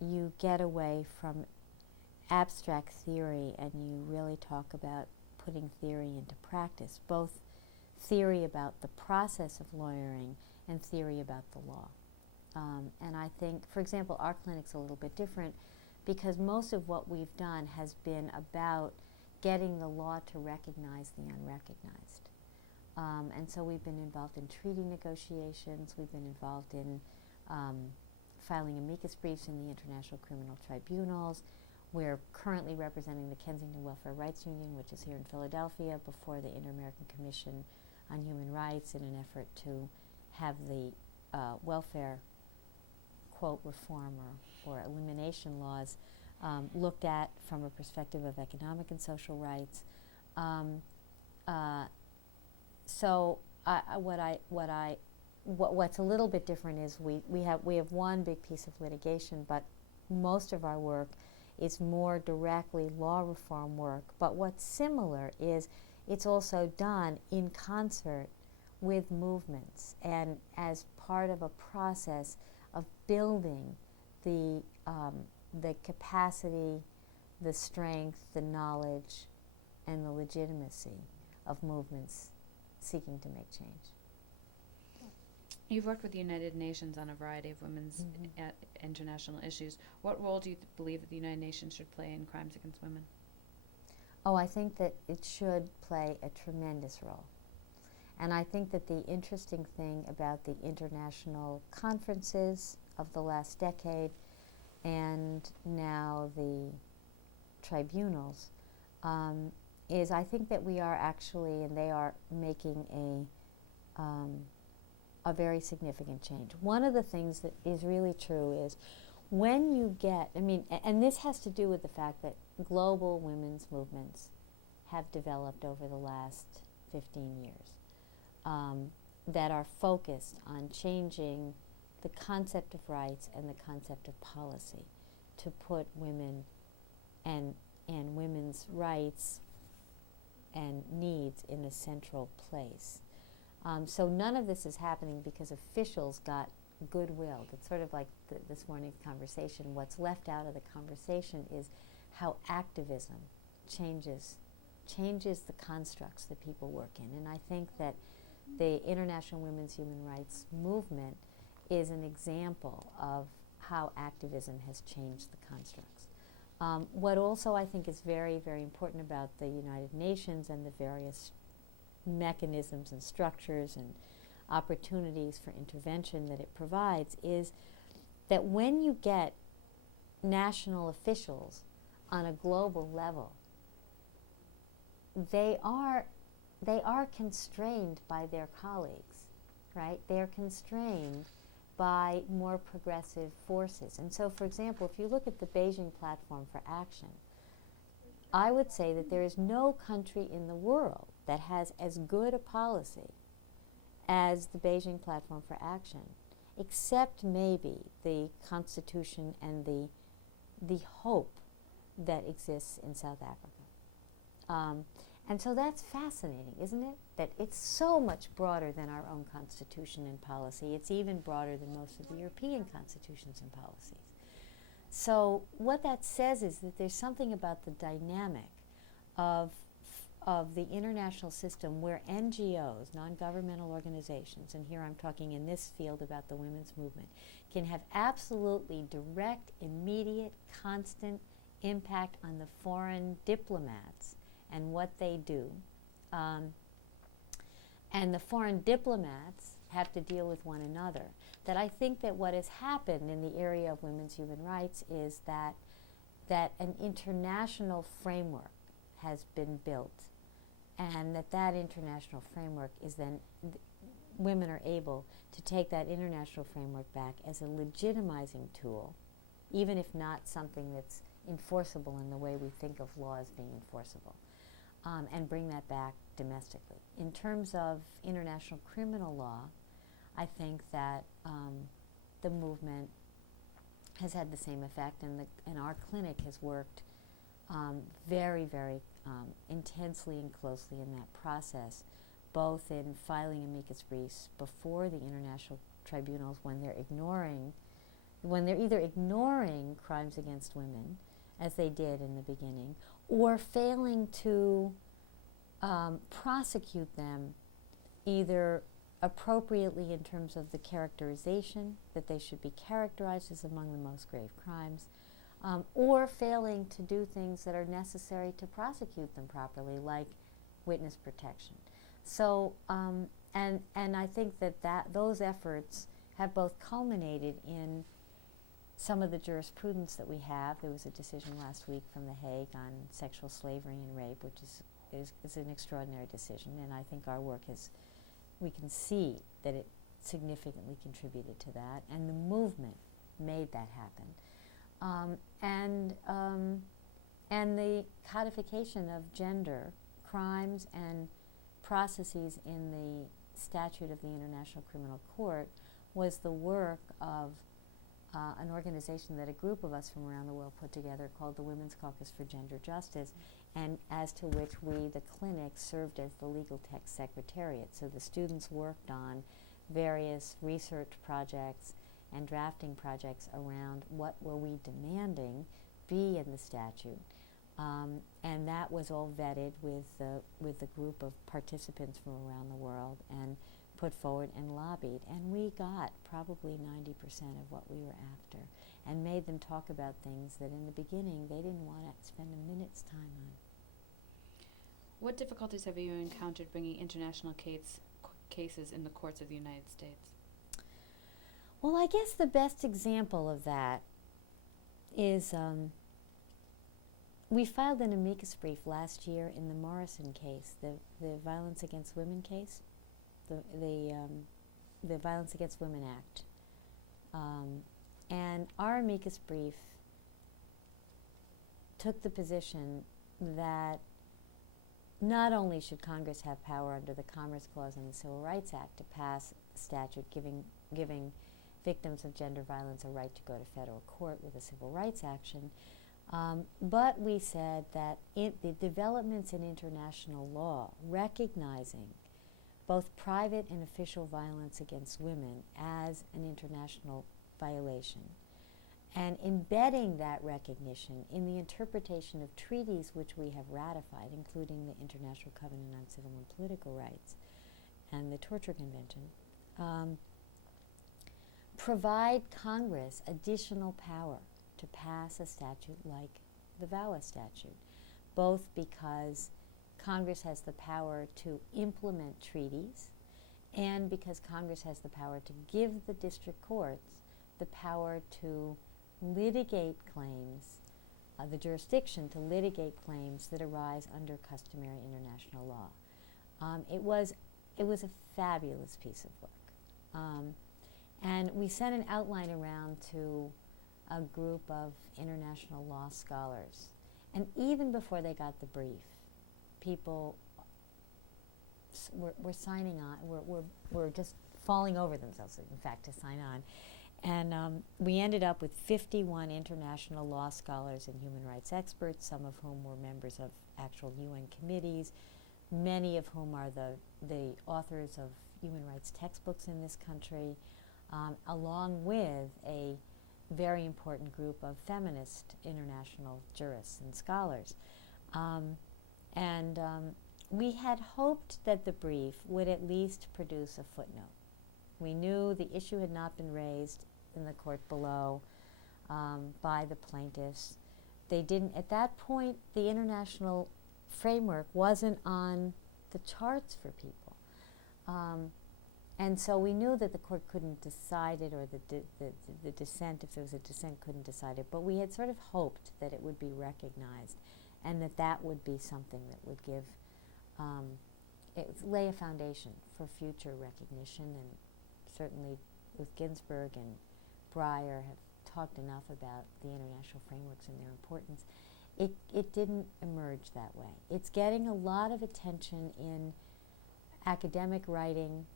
you get away from abstract theory and you really talk about putting theory into practice, both theory about the process of lawyering and theory about the law. And I think, for example, our clinic's a little bit different because most of what we've done has been about getting the law to recognize the unrecognized. And so we've been involved in treaty negotiations, we've been involved in filing amicus briefs in the international criminal tribunals. We're currently representing the Kensington Welfare Rights Union, which is here in Philadelphia, before the Inter-American Commission on Human Rights in an effort to have the welfare, quote, reform or elimination laws looked at from a perspective of economic and social rights. So what's a little bit different is we have one big piece of litigation, but most of our work is more directly law reform work. But what's similar is it's also done in concert with movements and as part of a process of building the capacity, the strength, the knowledge, and the legitimacy of movements seeking to make change. You've worked with the United Nations on a variety of women's international issues. What role do you believe that the United Nations should play in crimes against women? Oh, I think that it should play a tremendous role. And I think that the interesting thing about the international conferences of the last decade and now the tribunals is I think that we are actually, and they are making a very significant change. One of the things that is really true is when you get, and this has to do with the fact that global women's movements have developed over the last 15 years that are focused on changing the concept of rights and the concept of policy to put women and women's rights and needs in a central place. So none of this is happening because officials got goodwill. It's sort of like this morning's conversation. What's left out of the conversation is how activism changes the constructs that people work in. And I think that the International Women's Human Rights Movement is an example of how activism has changed the constructs. What also I think is very, very important about the United Nations and the various mechanisms and structures and opportunities for intervention that it provides is that when you get national officials on a global level, they are constrained by their colleagues, right? They're constrained by more progressive forces. And so, for example, if you look at the Beijing Platform for Action, I would say that there is no country in the world that has as good a policy as the Beijing Platform for Action, except maybe the Constitution and the hope that exists in South Africa. And so that's fascinating, isn't it? That it's so much broader than our own Constitution and policy. It's even broader than most of the European constitutions and policies. So what that says is that there's something about the dynamic of the international system where NGOs, non-governmental organizations, and here I'm talking in this field about the women's movement, can have absolutely direct, immediate, constant impact on the foreign diplomats and what they do. And the foreign diplomats have to deal with one another. That I think that what has happened in the area of women's human rights is that an international framework has been built, and that international framework is then, women are able to take that international framework back as a legitimizing tool, even if not something that's enforceable in the way we think of law as being enforceable, and bring that back domestically. In terms of international criminal law, I think that the movement has had the same effect, and our clinic has worked very, very intensely and closely in that process, both in filing amicus briefs before the international tribunals when they're either ignoring crimes against women, as they did in the beginning, or failing to prosecute them either appropriately in terms of the characterization, that they should be characterized as among the most grave crimes, or failing to do things that are necessary to prosecute them properly, like witness protection. So, and I think that those efforts have both culminated in some of the jurisprudence that we have. There was a decision last week from The Hague on sexual slavery and rape, which is an extraordinary decision, and I think our work we can see that it significantly contributed to that, and the movement made that happen. And the codification of gender crimes and processes in the statute of the International Criminal Court was the work of an organization that a group of us from around the world put together called the Women's Caucus for Gender Justice, and as to which we, the clinic, served as the legal text secretariat. So the students worked on various research projects and drafting projects around what were we demanding be in the statute. And that was all vetted with the group of participants from around the world and put forward and lobbied. And we got probably 90% of what we were after and made them talk about things that in the beginning they didn't want to spend a minute's time on. What difficulties have you encountered bringing international cases in the courts of the United States? Well, I guess the best example of that is we filed an amicus brief last year in the Morrison case, the Violence Against Women case, the Violence Against Women Act. And our amicus brief took the position that not only should Congress have power under the Commerce Clause and the Civil Rights Act to pass a statute giving victims of gender violence a right to go to federal court with a civil rights action, but we said that the developments in international law recognizing both private and official violence against women as an international violation and embedding that recognition in the interpretation of treaties which we have ratified, including the International Covenant on Civil and Political Rights and the Torture Convention, provide Congress additional power to pass a statute like the VAWA statute, both because Congress has the power to implement treaties and because Congress has the power to give the district courts the power to litigate claims, the jurisdiction to litigate claims that arise under customary international law. It was a fabulous piece of work. And we sent an outline around to a group of international law scholars. And even before they got the brief, people were signing on, were just falling over themselves, in fact, to sign on. And we ended up with 51 international law scholars and human rights experts, some of whom were members of actual UN committees, many of whom are the authors of human rights textbooks in this country, along with a very important group of feminist international jurists and scholars. We had hoped that the brief would at least produce a footnote. We knew the issue had not been raised in the court below by the plaintiffs. They didn't, at that point, the international framework wasn't on the charts for people. And so we knew that the court couldn't decide it, or the dissent, if there was a dissent, couldn't decide it. But we had sort of hoped that it would be recognized and that would be something that would give, lay a foundation for future recognition. And certainly with Ginsburg and Breyer have talked enough about the international frameworks and their importance. It didn't emerge that way. It's getting a lot of attention in academic writing.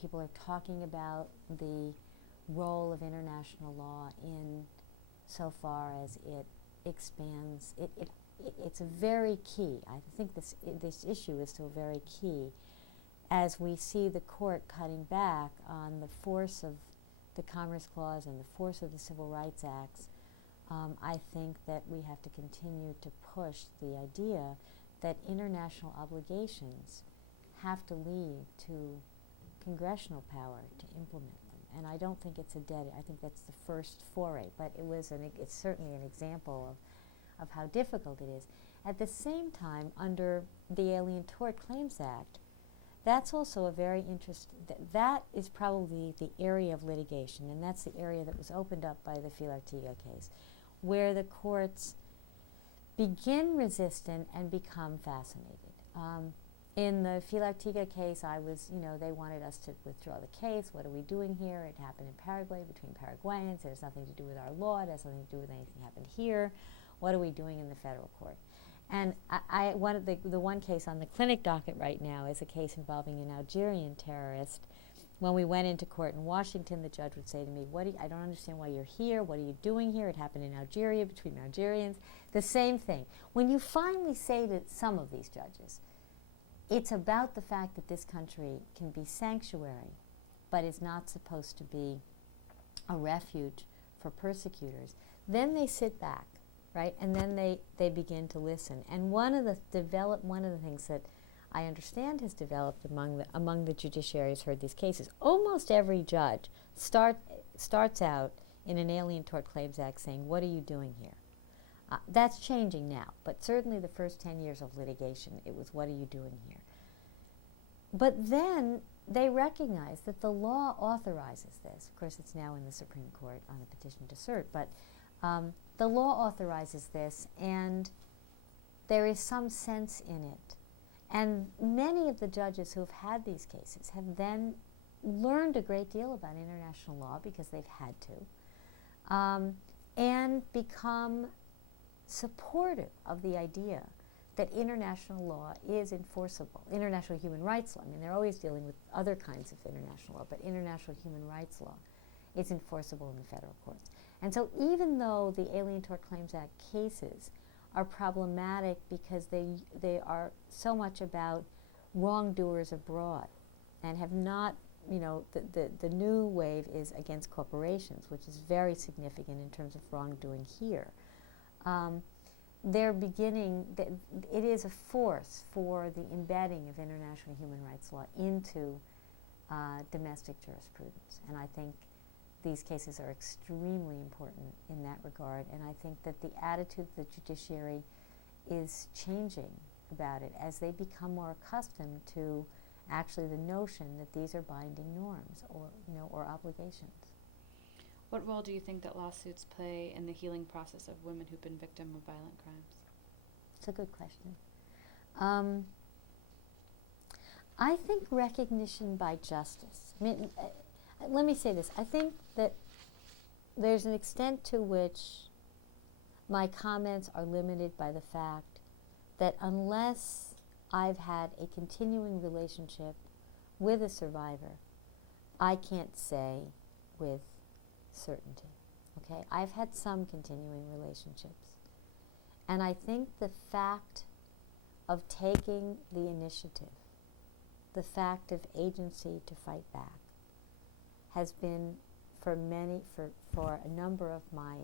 People are talking about the role of international law in so far as it expands. It's a very key. I think this issue is still very key as we see the court cutting back on the force of the Commerce Clause and the force of the Civil Rights Acts. I think that we have to continue to push the idea that international obligations have to lead to congressional power to implement them. And I don't think it's a dead, I think that's the first foray, but it's certainly an example of how difficult it is. At the same time, under the Alien Tort Claims Act, that's also a very interesting, that is probably the area of litigation, and that's the area that was opened up by the Filartiga case, where the courts begin resistant and become fascinated. In the Filartiga case, they wanted us to withdraw the case. What are we doing here? It happened in Paraguay between Paraguayans. It has nothing to do with our law. It has nothing to do with anything that happened here. What are we doing in the federal court? And the one case on the clinic docket right now is a case involving an Algerian terrorist. When we went into court in Washington, the judge would say to me, I don't understand why you're here. What are you doing here? It happened in Algeria between Algerians. The same thing. When you finally say to some of these judges, it's about the fact that this country can be sanctuary, but is not supposed to be a refuge for persecutors, then they sit back, right? And then they begin to listen. And one of the things that I understand has developed among the judiciary has heard these cases. Almost every judge starts out in an Alien Tort Claims Act saying, what are you doing here? That's changing now, but certainly the first 10 years of litigation, it was, what are you doing here? But then they recognize that the law authorizes this. Of course, it's now in the Supreme Court on a petition to cert, but the law authorizes this, and there is some sense in it. And many of the judges who have had these cases have then learned a great deal about international law because they've had to, and become supportive of the idea that international law is enforceable. International human rights law, they're always dealing with other kinds of international law, but international human rights law is enforceable in the federal courts. And so even though the Alien Tort Claims Act cases are problematic because they are so much about wrongdoers abroad and have not, the new wave is against corporations, which is very significant in terms of wrongdoing here. They're beginning, it is a force for the embedding of international human rights law into domestic jurisprudence. And I think these cases are extremely important in that regard. And I think that the attitude of the judiciary is changing about it as they become more accustomed to actually the notion that these are binding norms or obligations. What role do you think that lawsuits play in the healing process of women who've been victim of violent crimes? It's a good question. I think recognition by justice. Let me say this. I think that there's an extent to which my comments are limited by the fact that unless I've had a continuing relationship with a survivor, I can't say with certainty. Okay? I've had some continuing relationships. And I think the fact of taking the initiative, the fact of agency to fight back, has been for a number of my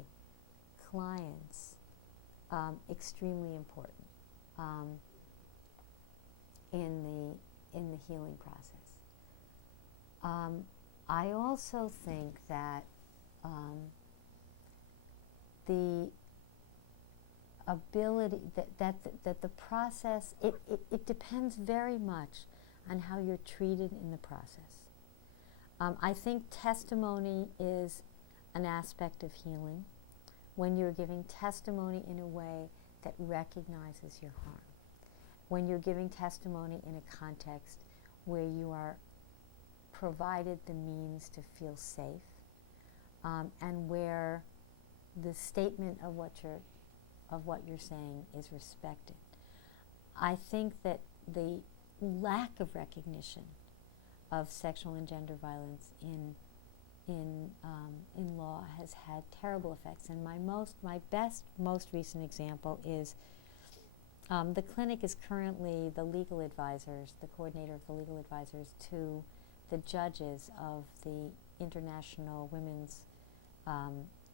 clients extremely important in the healing process. I also think that the ability that the process, it depends very much on how you're treated in the process. I think testimony is an aspect of healing when you're giving testimony in a way that recognizes your harm. When you're giving testimony in a context where you are provided the means to feel safe, and where the statement of what you're saying is respected. I think that the lack of recognition of sexual and gender violence in law has had terrible effects. And my most recent example is the clinic is currently the legal advisors, the coordinator of the legal advisors to the judges of the International Women's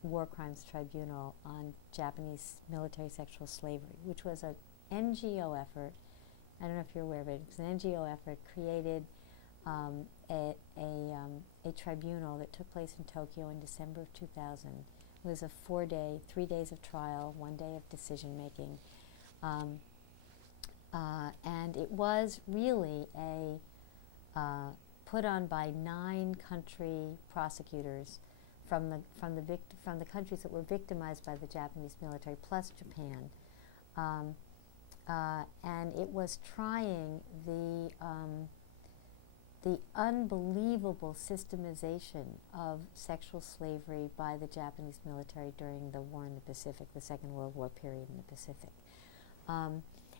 War Crimes Tribunal on Japanese military sexual slavery, which was an NGO effort. I don't know if you're aware of it. It's an NGO effort created a tribunal that took place in Tokyo in December of 2000. It was a 3 days of trial, 1 day of decision making. And it was really put on by 9 country prosecutors from the countries that were victimized by the Japanese military, plus Japan, and it was trying the unbelievable systemization of sexual slavery by the Japanese military during the war in the Pacific, the Second World War period in the Pacific.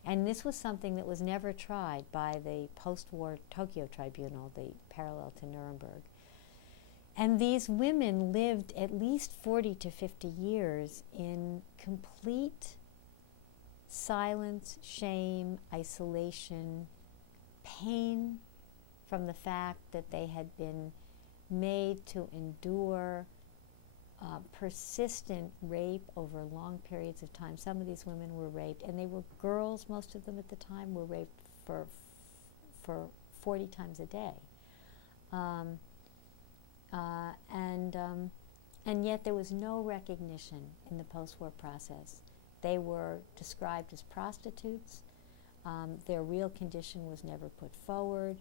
And this was something that was never tried by the post-war Tokyo Tribunal, the parallel to Nuremberg. And these women lived at least 40 to 50 years in complete silence, shame, isolation, pain from the fact that they had been made to endure persistent rape over long periods of time. Some of these women were raped, and they were girls, most of them at the time, were raped for 40 times a day. And yet there was no recognition in the post-war process. They were described as prostitutes. Their real condition was never put forward,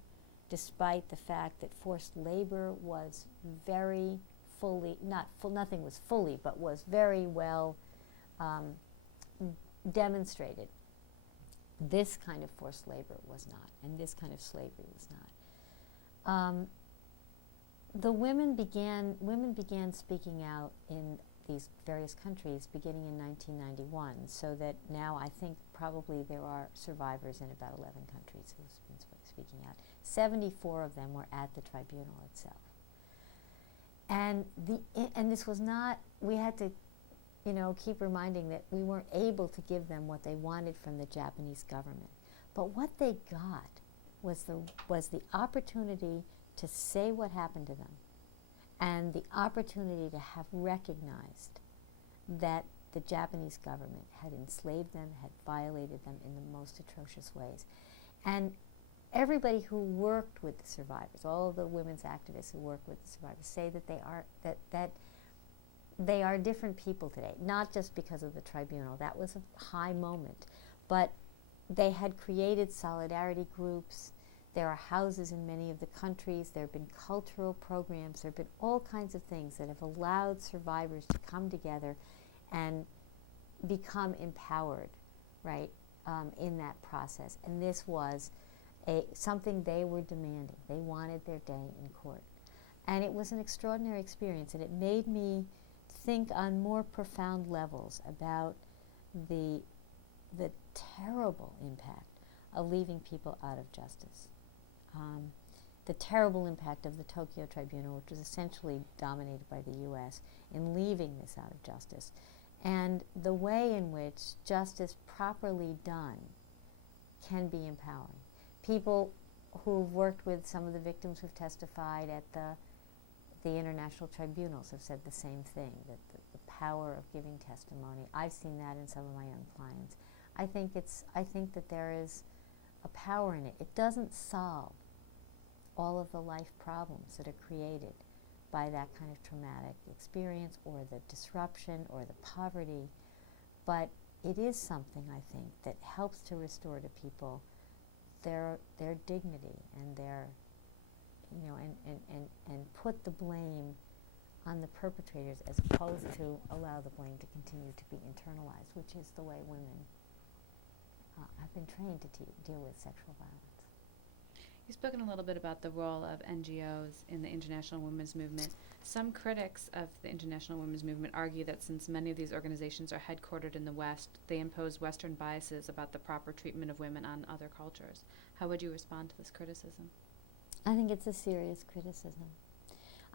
despite the fact that forced labor was very fully, nothing was fully, but was very well demonstrated. This kind of forced labor was not, and this kind of slavery was not. The women began speaking out in these various countries beginning in 1991, so that now I think probably there are survivors in about 11 countries who've been speaking out. 74 of them were at the tribunal itself. And this was not, we had to, keep reminding that we weren't able to give them what they wanted from the Japanese government. But what they got was the opportunity to say what happened to them, and the opportunity to have recognized that the Japanese government had enslaved them, had violated them in the most atrocious ways. And everybody who worked with the survivors, all of the women's activists who worked with the survivors, say that they are different people today, not just because of the tribunal. That was a high moment. But they had created solidarity groups. There are houses in many of the countries. There have been cultural programs. There have been all kinds of things that have allowed survivors to come together and become empowered, right, in that process. And this was something they were demanding. They wanted their day in court. And it was an extraordinary experience, and it made me think on more profound levels about the terrible impact of leaving people out of justice. The terrible impact of the Tokyo Tribunal, which was essentially dominated by the U.S., in leaving this out of justice, and the way in which justice properly done can be empowering. People who've worked with some of the victims who've testified at the international tribunals have said the same thing, that the power of giving testimony. I've seen that in some of my own clients. I think that there is a power in it. It doesn't solve all of the life problems that are created by that kind of traumatic experience, or the disruption, or the poverty, but it is something, I think, that helps to restore to people their dignity and their, and put the blame on the perpetrators as opposed to allow the blame to continue to be internalized, which is the way women have been trained to deal with sexual violence. You've spoken a little bit about the role of NGOs in the international women's movement. Some critics of the international women's movement argue that since many of these organizations are headquartered in the West, they impose Western biases about the proper treatment of women on other cultures. How would you respond to this criticism? I think it's a serious criticism.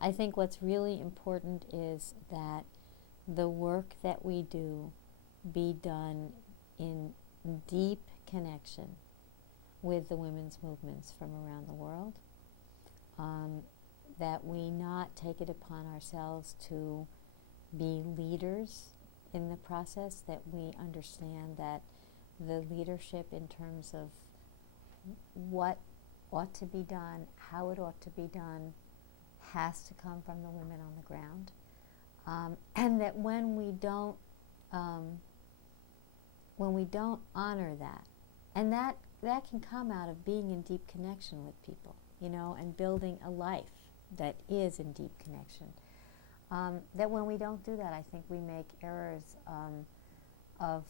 I think what's really important is that the work that we do be done in deep connection with the women's movements from around the world, that we not take it upon ourselves to be leaders in the process, that we understand that the leadership in terms of what ought to be done, how it ought to be done, has to come from the women on the ground, and that when we don't honor that, and that can come out of being in deep connection with people, and building a life that is in deep connection. That when we don't do that, I think we make errors of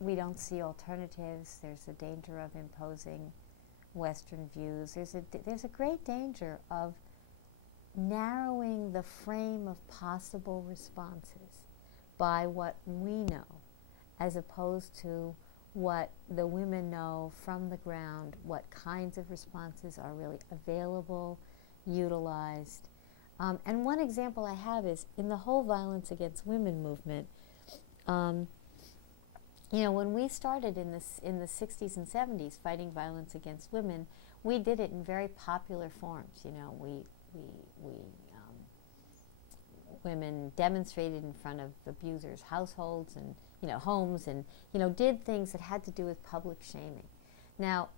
we don't see alternatives. There's a danger of imposing Western views. There's a great danger of narrowing the frame of possible responses by what we know, as opposed to what the women know from the ground, what kinds of responses are really available, utilized. And one example I have is in the whole violence against women movement. When we started in the 60s and 70s fighting violence against women, we did it in very popular forms. Women demonstrated in front of abusers' households and homes, and did things that had to do with public shaming. Now,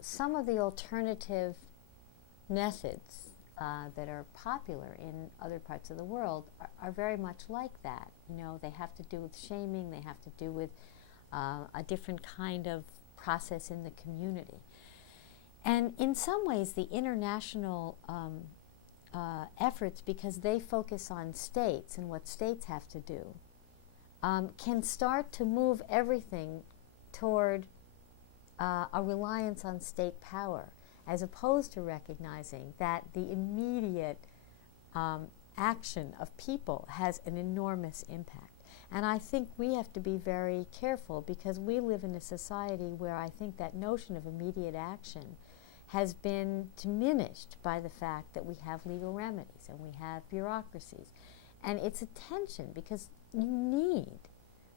some of the alternative methods that are popular in other parts of the world are very much like that. They have to do with shaming. They have to do with a different kind of process in the community. And in some ways, the international efforts, because they focus on states and what states have to do, can start to move everything toward a reliance on state power, as opposed to recognizing that the immediate action of people has an enormous impact. And I think we have to be very careful, because we live in a society where I think that notion of immediate action has been diminished by the fact that we have legal remedies and we have bureaucracies. And it's a tension, because you need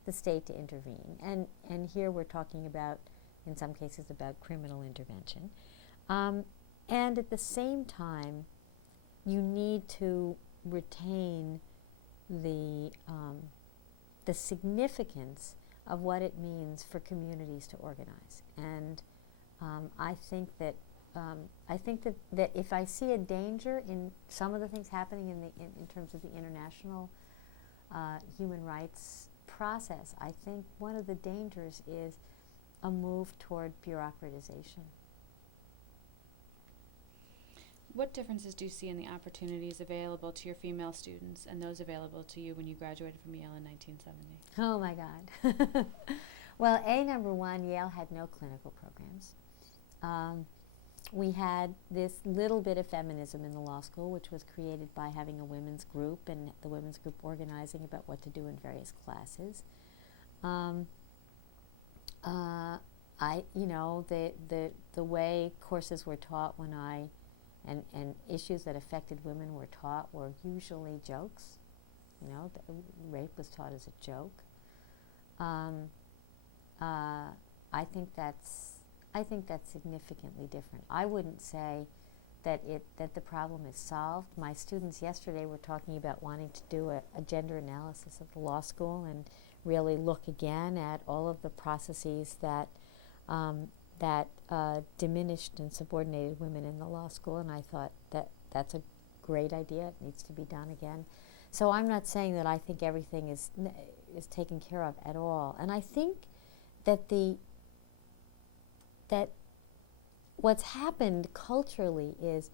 the state to intervene. And here we're talking about, in some cases, about criminal intervention. And at the same time, you need to retain the significance of what it means for communities to organize. And I think that if I see a danger in some of the things happening in terms of the international human rights process, I think one of the dangers is a move toward bureaucratization. What differences do you see in the opportunities available to your female students and those available to you when you graduated from Yale in 1970? Oh my God. Well, number one, Yale had no clinical programs. We had this little bit of feminism in the law school, which was created by having a women's group and the women's group organizing about what to do in various classes. The way courses were taught when and issues that affected women were taught were usually jokes. Rape was taught as a joke. I think that's significantly different. I wouldn't say that the problem is solved. My students yesterday were talking about wanting to do a gender analysis of the law school and really look again at all of the processes that diminished and subordinated women in the law school, and I thought that's a great idea. It needs to be done again. So I'm not saying that I think everything is taken care of at all. And I think that what's happened culturally is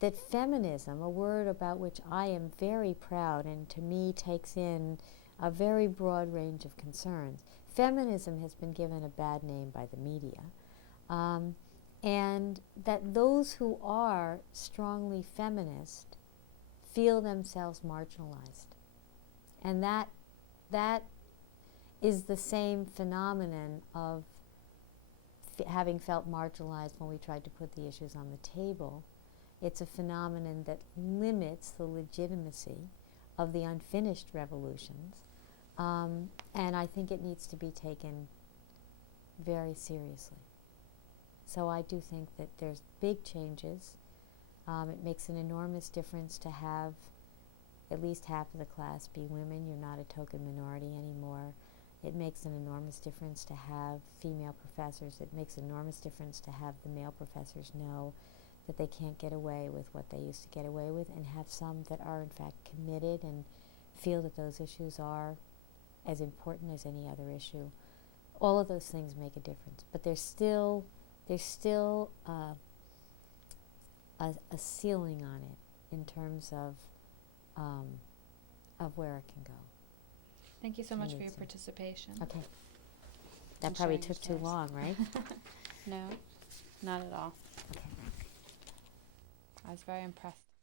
that feminism, a word about which I am very proud and to me takes in a very broad range of concerns, feminism has been given a bad name by the media. And that those who are strongly feminist feel themselves marginalized. And that is the same phenomenon of having felt marginalized when we tried to put the issues on the table. It's a phenomenon that limits the legitimacy of the unfinished revolutions. And I think it needs to be taken very seriously. So I do think that there's big changes. It makes an enormous difference to have at least half of the class be women. You're not a token minority anymore. It makes an enormous difference to have female professors. It makes an enormous difference to have the male professors know that they can't get away with what they used to get away with, and have some that are in fact committed and feel that those issues are as important as any other issue. All of those things make a difference, but there's still a ceiling on it in terms of where it can go. Thank you so much for your participation. Okay. That and probably sharing took too stories. long, right? No, not at all. Okay. I was very impressed.